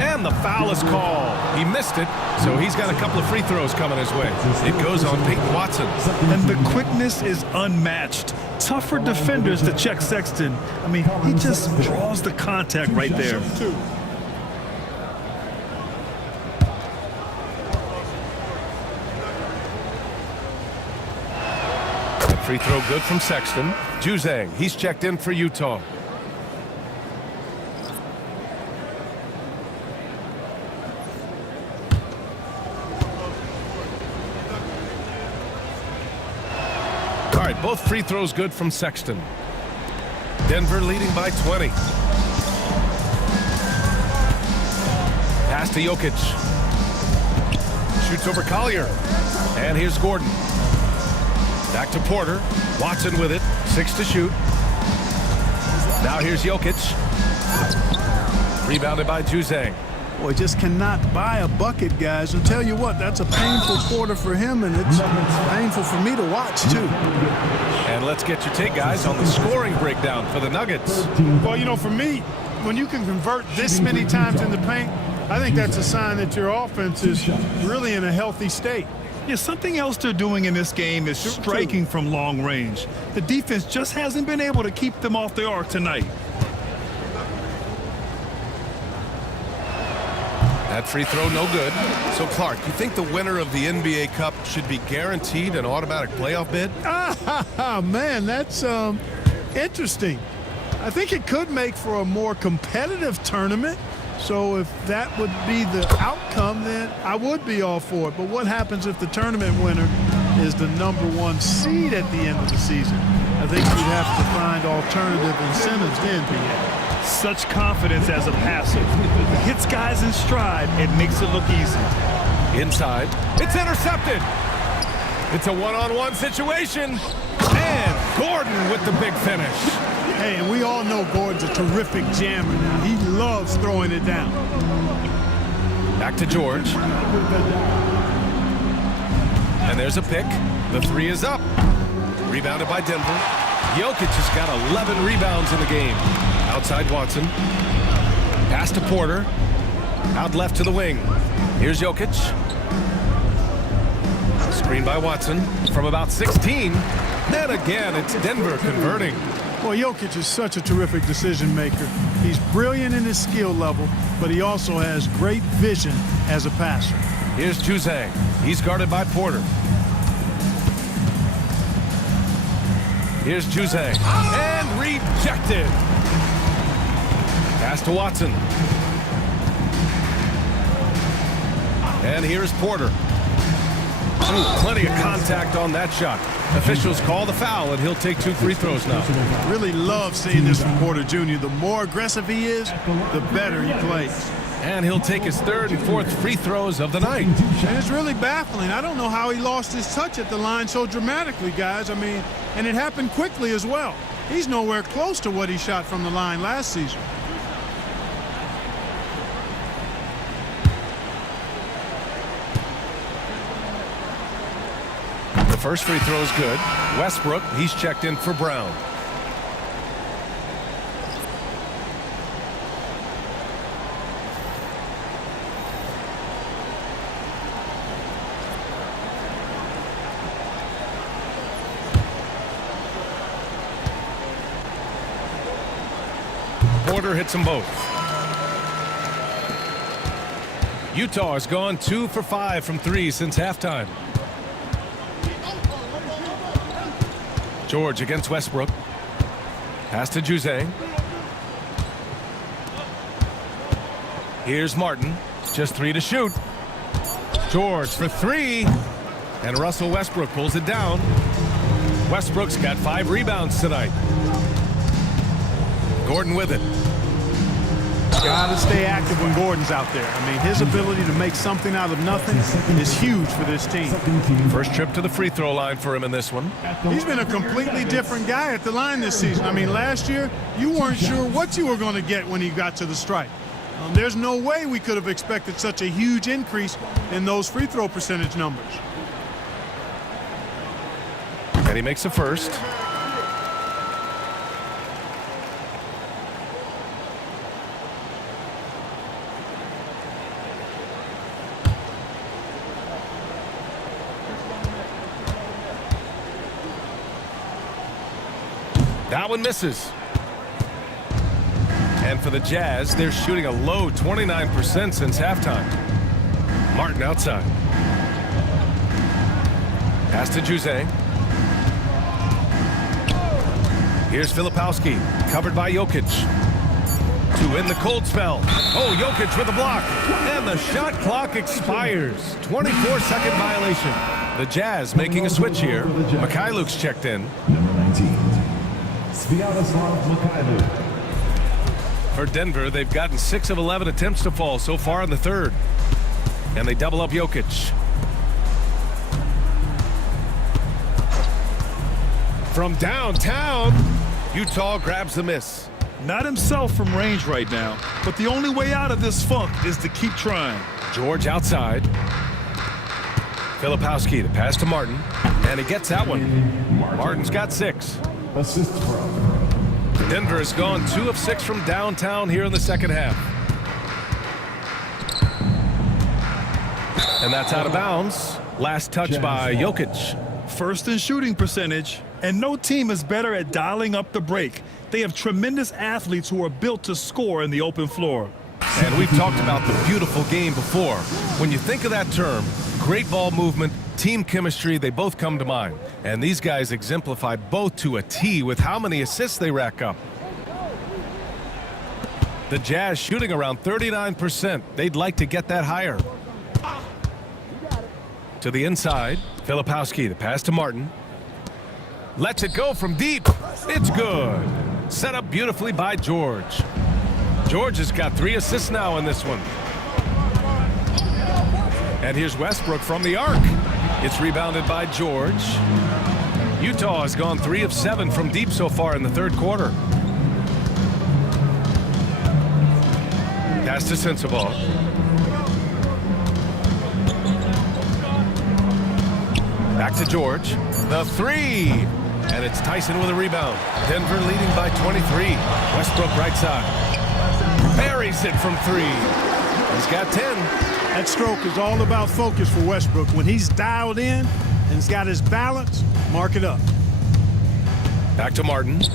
And the foul is called. He missed it, so he's got a couple of free throws coming his way. It goes on Peyton Watson. And the quickness is unmatched. Tough for defenders to check Sexton. I mean, he just draws the contact right there. Free throw good from Sexton. Juzang, he's checked in for Utah. All right, both free throws good from Sexton. Denver leading by 20. Pass to Jokic. Shoots over Collier. And here's Gordon. Back to Porter. Watson with it. 6 to shoot. Now here's Jokic. Rebounded by Juzang. Boy, just cannot buy a bucket, guys. I'll tell you what, that's a painful quarter for him, and it's painful for me to watch, too. And let's get your take, guys, on the scoring breakdown for the Nuggets. Well, you know, for me, when you can convert this many times in the paint, I think that's a sign that your offense is really in a healthy state. Yeah, something else they're doing in this game is striking from long range. The defense just hasn't been able to keep them off the arc tonight. That free throw no good. So, Clark, you think the winner of the NBA Cup should be guaranteed an automatic playoff bid? Man, that's interesting. I think it could make for a more competitive tournament. So if that would be the outcome, then I would be all for it. But what happens if the tournament winner is the #1 seed at the end of the season? I think you'd have to find alternative incentives then, BA. Such confidence as a passer. He hits guys in stride and makes it look easy. Inside. It's intercepted. It's a one-on-one situation. And Gordon with the big finish. Hey, and we all know Gordon's a terrific jammer now. He loves throwing it down. Back to George. And there's a pick. The 3 is up. Rebounded by Denver. Jokic has got 11 rebounds in the game. Outside Watson. Pass to Porter. Out left to the wing. Here's Jokic. Screen by Watson from about 16. And again, it's Denver converting. Well, Jokic is such a terrific decision maker. He's brilliant in his skill level, but he also has great vision as a passer. Here's Juzang. He's guarded by Porter. Here's Juzang. And rejected. Pass to Watson. And here's Porter. Ooh, plenty of contact on that shot. Officials call the foul, and he'll take 2 free throws now. Really love seeing this from Porter Jr. The more aggressive he is, the better he plays. And he'll take his 3rd and 4th free throws of the night. And it's really baffling. I don't know how he lost his touch at the line so dramatically, guys. I mean, and it happened quickly as well. He's nowhere close to what he shot from the line last season. The first free throw is good. Westbrook, he's checked in for Brown. Porter hits them both. Utah has gone 2 for 5 from 3 since halftime. George against Westbrook. Pass to Juzang. Here's Martin. Just 3 to shoot. George for 3. And Russell Westbrook pulls it down. Westbrook's got 5 rebounds tonight. Gordon with it. Got to stay active when Gordon's out there. I mean, his ability to make something out of nothing is huge for this team. First trip to the free throw line for him in this one. He's been a completely different guy at the line this season. I mean, last year, you weren't sure what you were going to get when he got to the stripe. There's no way we could have expected such a huge increase in those free throw percentage numbers. And he makes the first. That one misses. And for the Jazz, they're shooting a low 29% since halftime. Martin outside. Pass to Juzang. Here's Filipowski, covered by Jokic. To end the cold spell. Oh, Jokic with a block. And the shot clock expires. 24-second violation. The Jazz making a switch here. Mikhailuk's checked in. Number 19, Sviatoslav Mikhailuk. For Denver, they've gotten 6 of 11 attempts to fall so far in the third. And they double up Jokic. From downtown, Utah grabs the miss. Not himself from range right now, but the only way out of this funk is to keep trying. George outside. Filipowski to pass to Martin. And he gets that one. Martin's got 6. Assist from Denver has gone 2 of 6 from downtown here in the second half. And that's out of bounds. Last touch by Jokic. First in shooting percentage, and no team is better at dialing up the break. They have tremendous athletes who are built to score in the open floor. And we've talked about the beautiful game before. When you think of that term, great ball movement, team chemistry, they both come to mind. And these guys exemplify both to a T with how many assists they rack up. The Jazz shooting around 39%. They'd like to get that higher. To the inside, Filipowski, the pass to Martin. Lets it go from deep. It's good. Set up beautifully by George. George has got 3 assists now in this one. And here's Westbrook from the arc. It's rebounded by George. Utah has gone 3 of 7 from deep so far in the third quarter. Pass to Sensabaugh. Back to George. The 3. And it's Tyson with a rebound. Denver leading by 23. Westbrook right side. Buries it from 3. He's got 10. That stroke is all about focus for Westbrook. When he's dialed in and he's got his balance, mark it up. Back to Martin. 2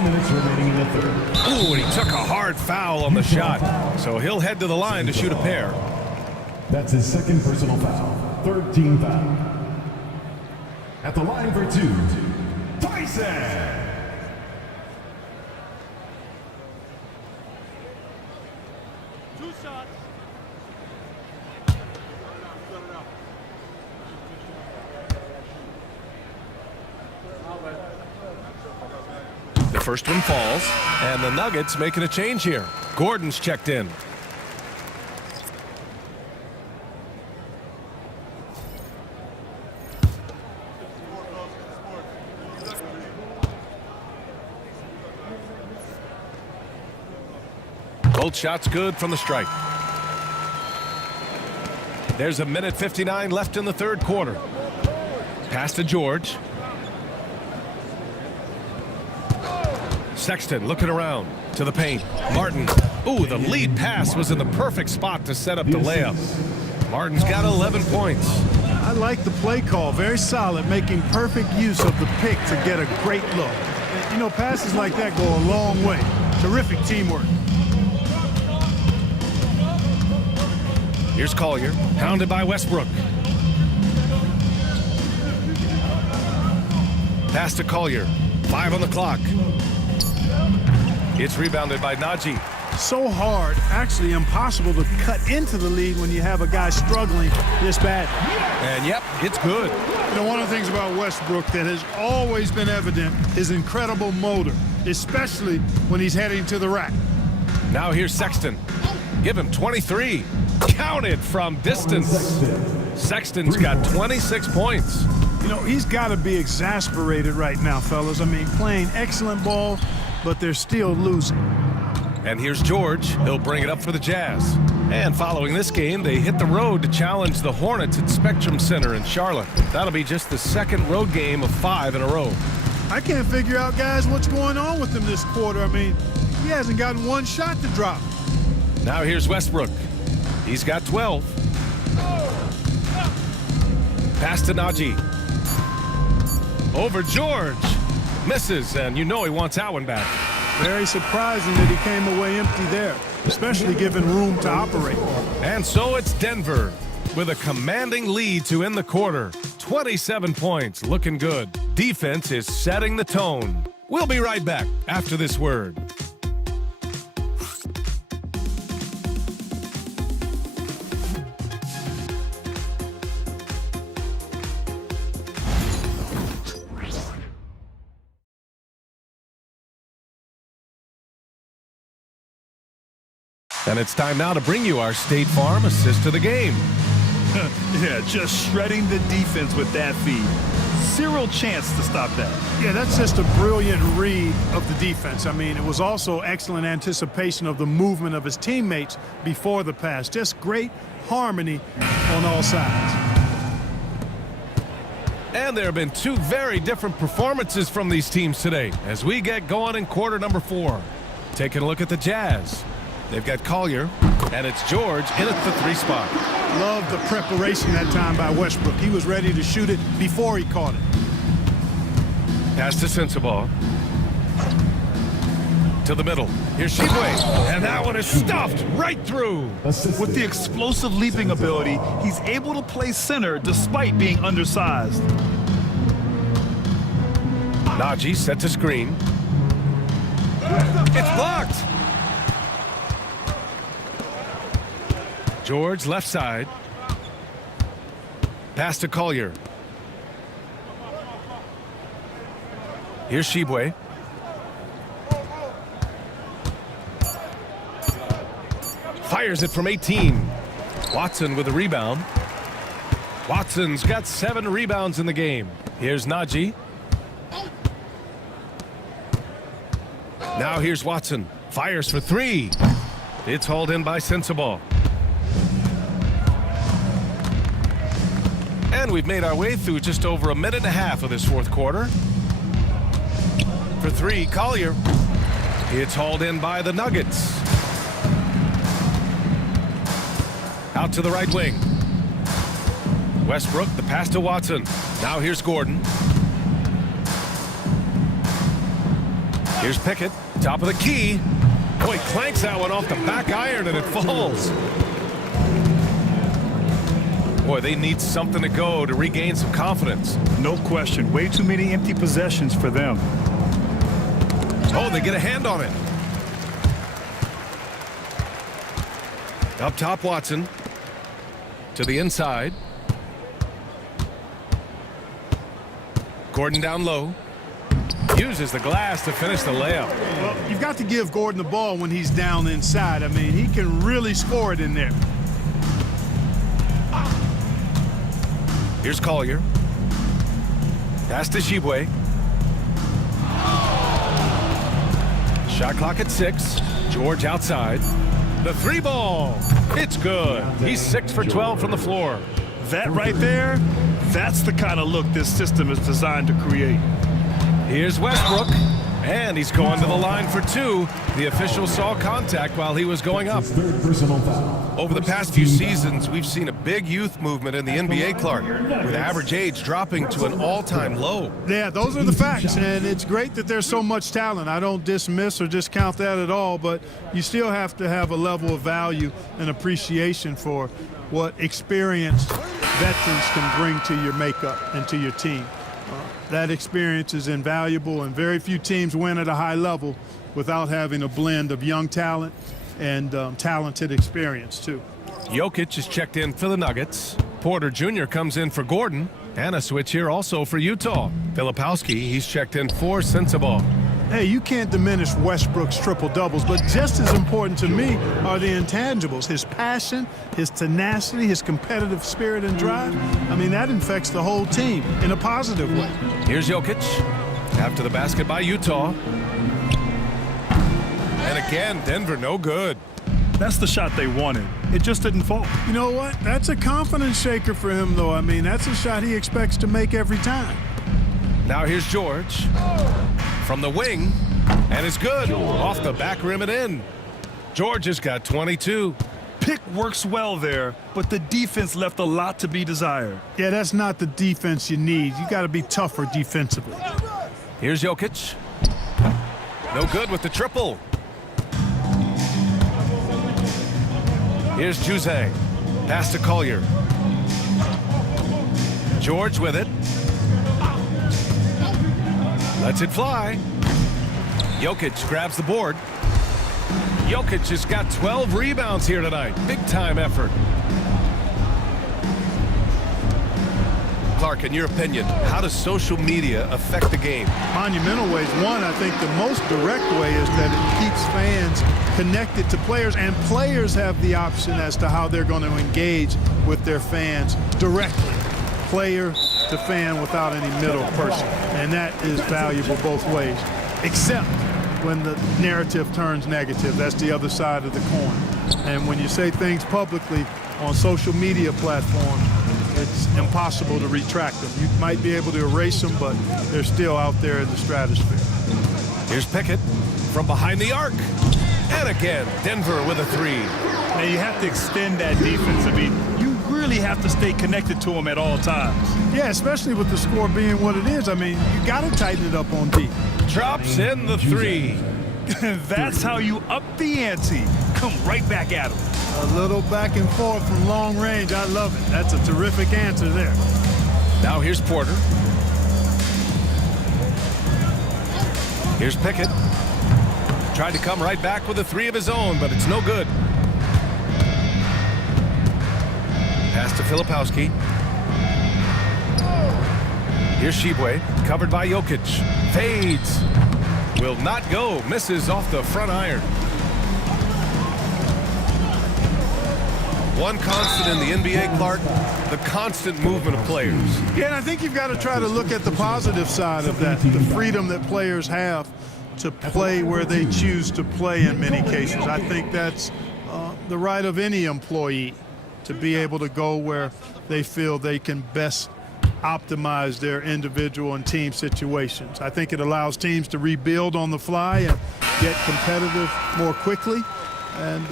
minutes remaining in the third. Ooh, and he took a hard foul on the shot. So he'll head to the line to shoot a pair. That's his second personal foul. Third team foul. At the line for 2, Tyson. The first one falls, and the Nuggets making a change here. Gordon's checked in. Both shots good from the stripe. There's a minute 59 left in the third quarter. Pass to George. Sexton looking around to the paint. Martin. Ooh, the lead pass was in the perfect spot to set up the layup. Martin's got 11 points. I like the play call. Very solid, making perfect use of the pick to get a great look. You know, passes like that go a long way. Terrific teamwork. Here's Collier, pounded by Westbrook. Pass to Collier. 5 on the clock. It's rebounded by Najee. So hard, actually impossible to cut into the lead when you have a guy struggling this bad. And yep, it's good. You know, one of the things about Westbrook that has always been evident is incredible motor, especially when he's heading to the rack. Now here's Sexton. Give him 23. Counted from distance. Sexton's got 26 points. You know, he's got to be exasperated right now, fellas. I mean, playing excellent ball, but they're still losing. And here's George. He'll bring it up for the Jazz. And following this game, they hit the road to challenge the Hornets at Spectrum Center in Charlotte. That'll be just the second road game of 5 in a row. I can't figure out, guys, what's going on with him this quarter. I mean, he hasn't gotten one shot to drop. Now here's Westbrook. He's got 12. Pass to Najee. Over George. Misses, and you know he wants that one back. Very surprising that he came away empty there, especially given room to operate. And so it's Denver with a commanding lead to end the quarter. 27 points, looking good. Defense is setting the tone. We'll be right back after this word. And it's time now to bring you our State Farm assist of the game. Yeah, just shredding the defense with that feed. Zero chance to stop that. Yeah, that's just a brilliant read of the defense. I mean, it was also excellent anticipation of the movement of his teammates before the pass. Just great harmony on all sides. And there have been 2 very different performances from these teams today as we get going in quarter number 4. Taking a look at the Jazz. They've got Collier, and it's George in at the 3 spot. Love the preparation that time by Westbrook. He was ready to shoot it before he caught it. Pass to Sensabaugh. To the middle. Here's Shibwe, and that one is stuffed right through. With the explosive leaping ability, he's able to play center despite being undersized. Najee set to screen. It's blocked. George left side. Pass to Collier. Here's Shibwe. Fires it from 18. Watson with a rebound. Watson's got 7 rebounds in the game. Here's Najee. Now here's Watson. Fires for 3. It's hauled in by Sensabaugh. And we've made our way through just over a minute and a half of this fourth quarter. For 3, Collier. It's hauled in by the Nuggets. Out to the right wing. Westbrook, the pass to Watson. Now here's Gordon. Here's Pickett, top of the key. Oh, he clanks that one off the back iron and it falls. Boy, they need something to go to regain some confidence. No question. Way too many empty possessions for them. Oh, they get a hand on it. Up top, Watson. To the inside. Gordon down low. Uses the glass to finish the layup. Well, you've got to give Gordon the ball when he's down inside. I mean, he can really score it in there. Here's Collier. Pass to Shibwe. Shot clock at 6. George outside. The 3 ball. It's good. He's 6 for 12 from the floor. That right there, that's the kind of look this system is designed to create. Here's Westbrook. And he's going to the line for 2. The official saw contact while he was going up. Third personal foul. Over the past few seasons, we've seen a big youth movement in the NBA, Clark, with average age dropping to an all-time low. Yeah, those are the facts, and it's great that there's so much talent. I don't dismiss or discount that at all, but you still have to have a level of value and appreciation for what experienced veterans can bring to your makeup and to your team. That experience is invaluable, and very few teams win at a high level without having a blend of young talent and talented experience, too. Jokic is checked in for the Nuggets. Porter Jr. comes in for Gordon. And a switch here also for Utah. Filipowski, he's checked in for Sensabaugh. Hey, you can't diminish Westbrook's triple-doubles, but just as important to me are the intangibles. His passion, his tenacity, his competitive spirit and drive. I mean, that infects the whole team in a positive way. Here's Jokic. After the basket by Utah. And again, Denver no good. That's the shot they wanted. It just didn't fall. You know what? That's a confidence shaker for him, though. I mean, that's a shot he expects to make every time. Now here's George. From the wing, and it's good. Off the back rim and in. George has got 22. Pick works well there, but the defense left a lot to be desired. Yeah, that's not the defense you need. You got to be tougher defensively. Here's Jokic. No good with the triple. Here's Juzang. Pass to Collier. George with it. Lets it fly. Jokic grabs the board. Jokic has got 12 rebounds here tonight. Big time effort. Clark, in your opinion, how does social media affect the game? Monumental ways. One, I think the most direct way is that it keeps fans connected to players, and players have the option as to how they're going to engage with their fans directly. Player to fan without any middle person. And that is valuable both ways, except when the narrative turns negative. That's the other side of the coin. And when you say things publicly on social media platforms, it's impossible to retract them. You might be able to erase them, but they're still out there in the stratosphere. Here's Pickett from behind the arc. And again, Denver with a 3. Now you have to extend that defense. I mean, you really have to stay connected to them at all times. Yeah, especially with the score being what it is. I mean, you got to tighten it up on D. Drops in the 3. That's how you up the ante. Come right back at him. A little back and forth from long range. I love it. That's a terrific answer there. Now here's Porter. Here's Pickett. Tried to come right back with a 3 of his own, but it's no good. Pass to Filipowski. Here's Shibwe, covered by Jokic. Fades. Will not go. Misses off the front iron. One constant in the NBA, Clark, the constant movement of players. Yeah, and I think you've got to try to look at the positive side of that, the freedom that players have to play where they choose to play in many cases. I think that's the right of any employee to be able to go where they feel they can best optimize their individual and team situations. I think it allows teams to rebuild on the fly and get competitive more quickly. And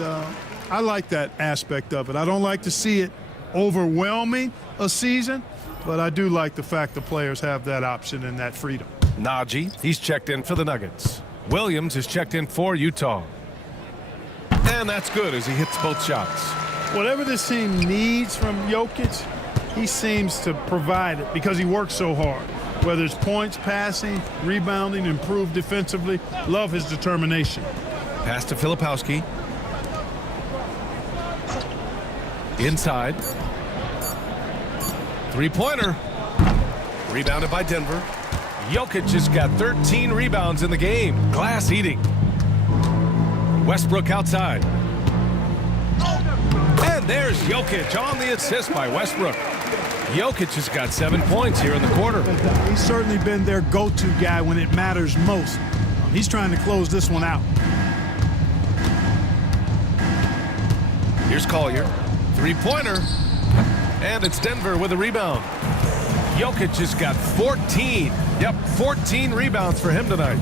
I like that aspect of it. I don't like to see it overwhelming a season, but I do like the fact the players have that option and that freedom. Najee, he's checked in for the Nuggets. Williams is checked in for Utah. And that's good as he hits both shots. Whatever this team needs from Jokic, he seems to provide it because he works so hard. Whether it's points, passing, rebounding, improved defensively, love his determination. Pass to Filipowski. Inside. Three-pointer. Rebounded by Denver. Jokic has got 13 rebounds in the game. Glass eating. Westbrook outside. And there's Jokic on the assist by Westbrook. Jokic has got 7 points here in the quarter. He's certainly been their go-to guy when it matters most. He's trying to close this one out. Here's Collier. Three-pointer. And it's Denver with a rebound. Jokic has got 14. Yep, 14 rebounds for him tonight.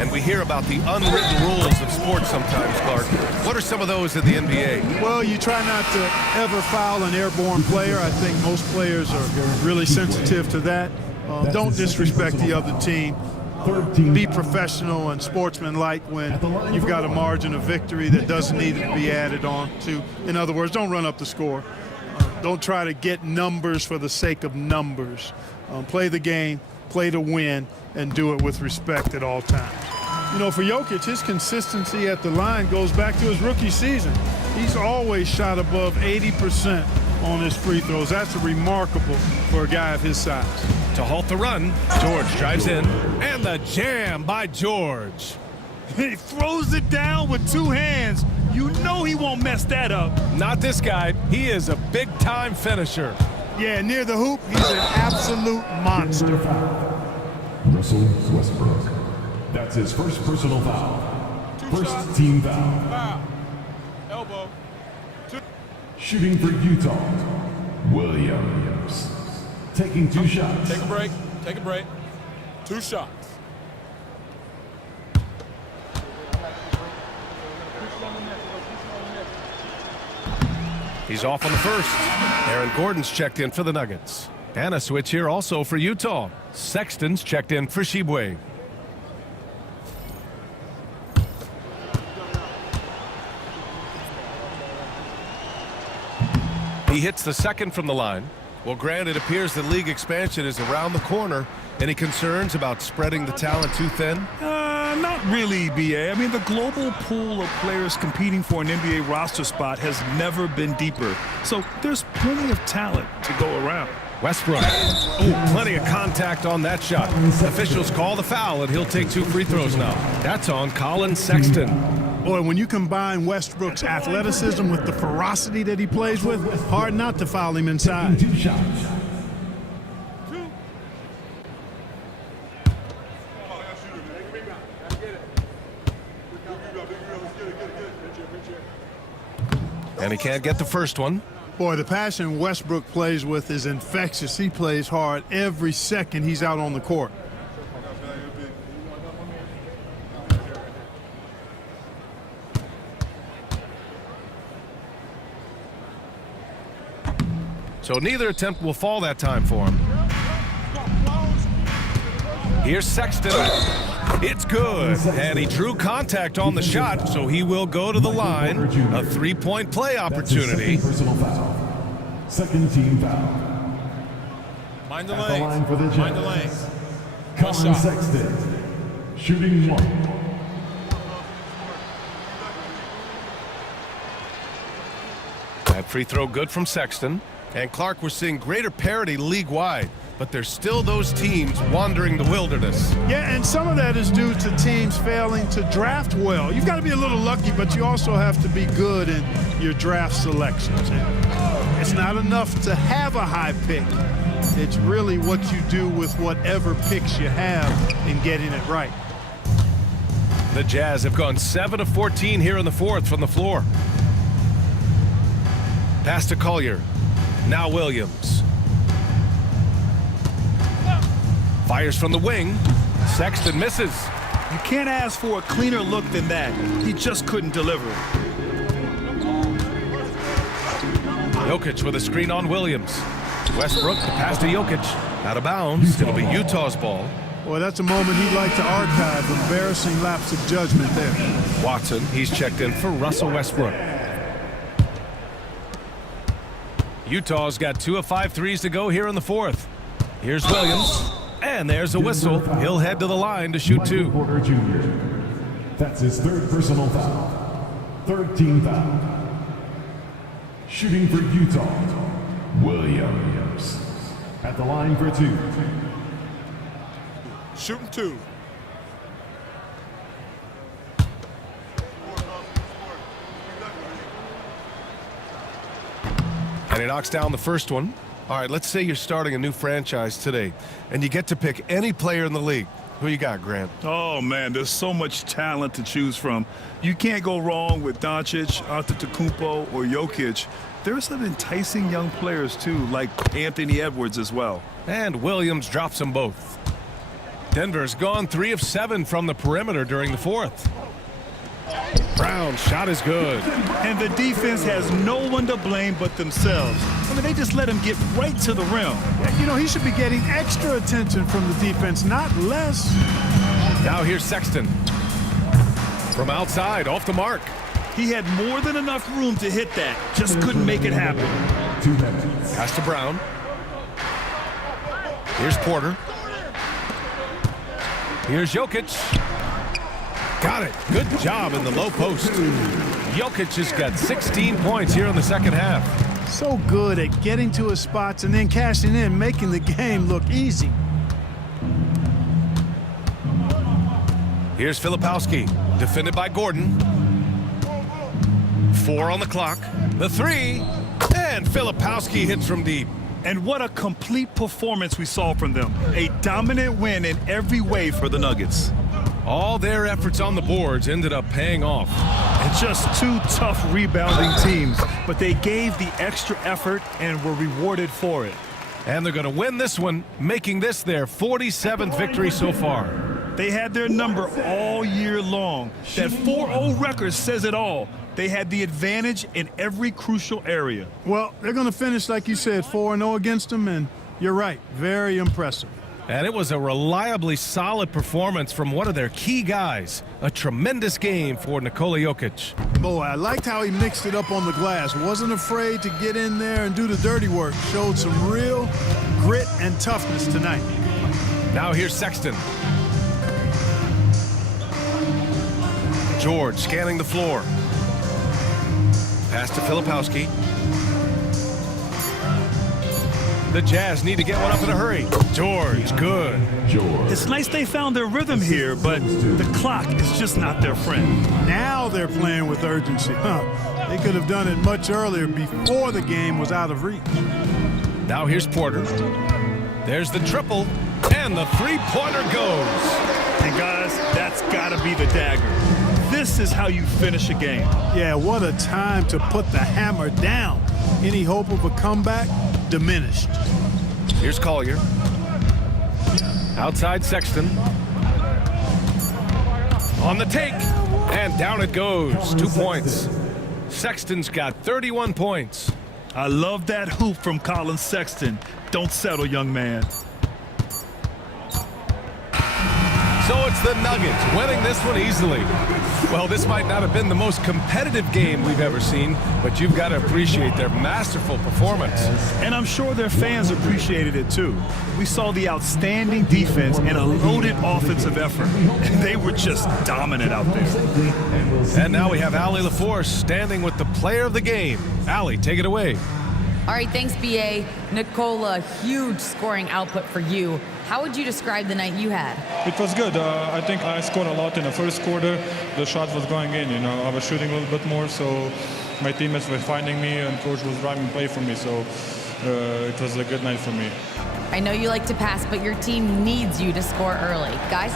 And we hear about the unwritten rules of sports sometimes, Clark. What are some of those in the NBA? Well, you try not to ever foul an airborne player. I think most players are really sensitive to that. Don't disrespect the other team. Be professional and sportsmanlike when you've got a margin of victory that doesn't need to be added on to. In other words, don't run up the score. Don't try to get numbers for the sake of numbers. Play the game, play to win, and do it with respect at all times. You know, for Jokic, his consistency at the line goes back to his rookie season. He's always shot above 80% on his free throws. That's remarkable for a guy of his size. To halt the run, George drives in, and the jam by George. He throws it down with two hands. You know he won't mess that up. Not this guy. He is a big-time finisher. Yeah, near the hoop, he's an absolute monster. Russell Westbrook. That's his first personal foul. First team foul. Elbow. Shooting for Utah, Williams. Taking 2 shots. Take a break. Take a break. 2 shots. He's off on the first. Aaron Gordon's checked in for the Nuggets. And a switch here also for Utah. Sexton's checked in for Shibwe. He hits the second from the line. Well, Grant, it appears that league expansion is around the corner. Any concerns about spreading the talent too thin? Not really, BA. I mean, the global pool of players competing for an NBA roster spot has never been deeper. So there's plenty of talent to go around. Westbrook. Oh, plenty of contact on that shot. Officials call the foul, and he'll take 2 free throws now. That's on Colin Sexton. Boy, when you combine Westbrook's athleticism with the ferocity that he plays with, hard not to foul him inside. 2 shots. And he can't get the first one. Boy, the passion Westbrook plays with is infectious. He plays hard every second he's out on the court. So neither attempt will fall that time for him. Here's Sexton. It's good. And he drew contact on the shot, so he will go to the line. A 3-point play opportunity. Personal foul. Second team foul. Mind the At the line lane. for the Jazz. Mind the lane. Colin Sexton. Shooting 1. That free throw good from Sexton. And Clark, we're seeing greater parity league-wide, but there's still those teams wandering the wilderness. Yeah, and some of that is due to teams failing to draft well. You've got to be a little lucky, but you also have to be good in your draft selections. And it's not enough to have a high pick. It's really what you do with whatever picks you have in getting it right. The Jazz have gone 7 of 14 here in the fourth from the floor. Pass to Collier. Now Williams. Fires from the wing. Sexton misses. You can't ask for a cleaner look than that. He just couldn't deliver. Jokic with a screen on Williams. Westbrook, the pass to Jokic. Out of bounds. It'll be Utah's ball. Boy, that's a moment he'd like to archive. Embarrassing lapse of judgment there. Watson, he's checked in for Russell Westbrook. Utah's got 2 of 5 threes to go here in the fourth. Here's Williams, and there's a whistle. He'll head to the line to shoot 2. Porter Jr. That's his 3rd personal foul. 3rd team foul. Shooting for Utah, Williams. At the line for 2. Shooting 2. And he knocks down the first one. All right, let's say you're starting a new franchise today, and you get to pick any player in the league. Who you got, Grant? Oh, man, there's so much talent to choose from. You can't go wrong with Doncic, Antetokounmpo, or Jokic. There's some enticing young players, too, like Anthony Edwards as well. And Williams drops them both. Denver's gone 3 of 7 from the perimeter during the fourth. Brown's shot is good. And the defense has no one to blame but themselves. I mean, they just let him get right to the rim. You know, he should be getting extra attention from the defense, not less. Now here's Sexton. From outside, off the mark. He had more than enough room to hit that. Just couldn't make it happen. Pass to Brown. Here's Porter. Here's Jokic. Got it. Good job in the low post. Jokic has got 16 points here in the second half. So good at getting to his spots and then cashing in, making the game look easy. Here's Filipowski, defended by Gordon. 4 on the clock. The 3, and Filipowski hits from deep. And what a complete performance we saw from them. A dominant win in every way for the Nuggets. All their efforts on the boards ended up paying off. And just 2 tough rebounding teams, but they gave the extra effort and were rewarded for it. And they're going to win this one, making this their 47th victory so far. They had their number all year long. That 4-0 record says it all. They had the advantage in every crucial area. Well, they're going to finish, like you said, 4-0 against them, and you're right, very impressive. And it was a reliably solid performance from one of their key guys. A tremendous game for Nikola Jokic. Boy, I liked how he mixed it up on the glass. Wasn't afraid to get in there and do the dirty work. Showed some real grit and toughness tonight. Now here's Sexton. George scanning the floor. Pass to Filipowski. The Jazz need to get one up in a hurry. George, good. It's nice they found their rhythm here, but the clock is just not their friend. Now they're playing with urgency. They could have done it much earlier before the game was out of reach. Now here's Porter. There's the triple, and the three-pointer goes. And guys, that's got to be the dagger. This is how you finish a game. Yeah, what a time to put the hammer down. Any hope of a comeback? Diminished. Here's Collier. Outside Sexton. On the take. And down it goes. 2 points. Sexton's got 31 points. I love that hoop from Colin Sexton. Don't settle, young man. So it's the Nuggets winning this one easily. Well, this might not have been the most competitive game we've ever seen, but you've got to appreciate their masterful performance. And I'm sure their fans appreciated it too. We saw the outstanding defense and a loaded offensive effort. They were just dominant out there. And now we have Allie LaForce standing with the player of the game. Allie, take it away. All right, thanks, BA. Nikola, huge scoring output for you. How would you describe the night you had? It was good. I think I scored a lot in the first quarter. The shot was going in, you know. I was shooting a little bit more, so my teammates were finding me, and coach was driving play for me, so it was a good night for me. I know you like to pass, but your team needs you to score early. Guys?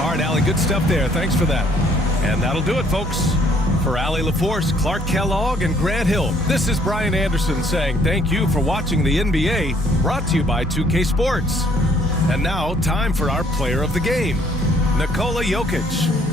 All right, Allie, good stuff there. Thanks for that. And that'll do it, folks. For Allie LaForce, Clark Kellogg, and Grant Hill, this is Brian Anderson saying thank you for watching the NBA, brought to you by 2K Sports. And now, time for our player of the game, Nikola Jokic.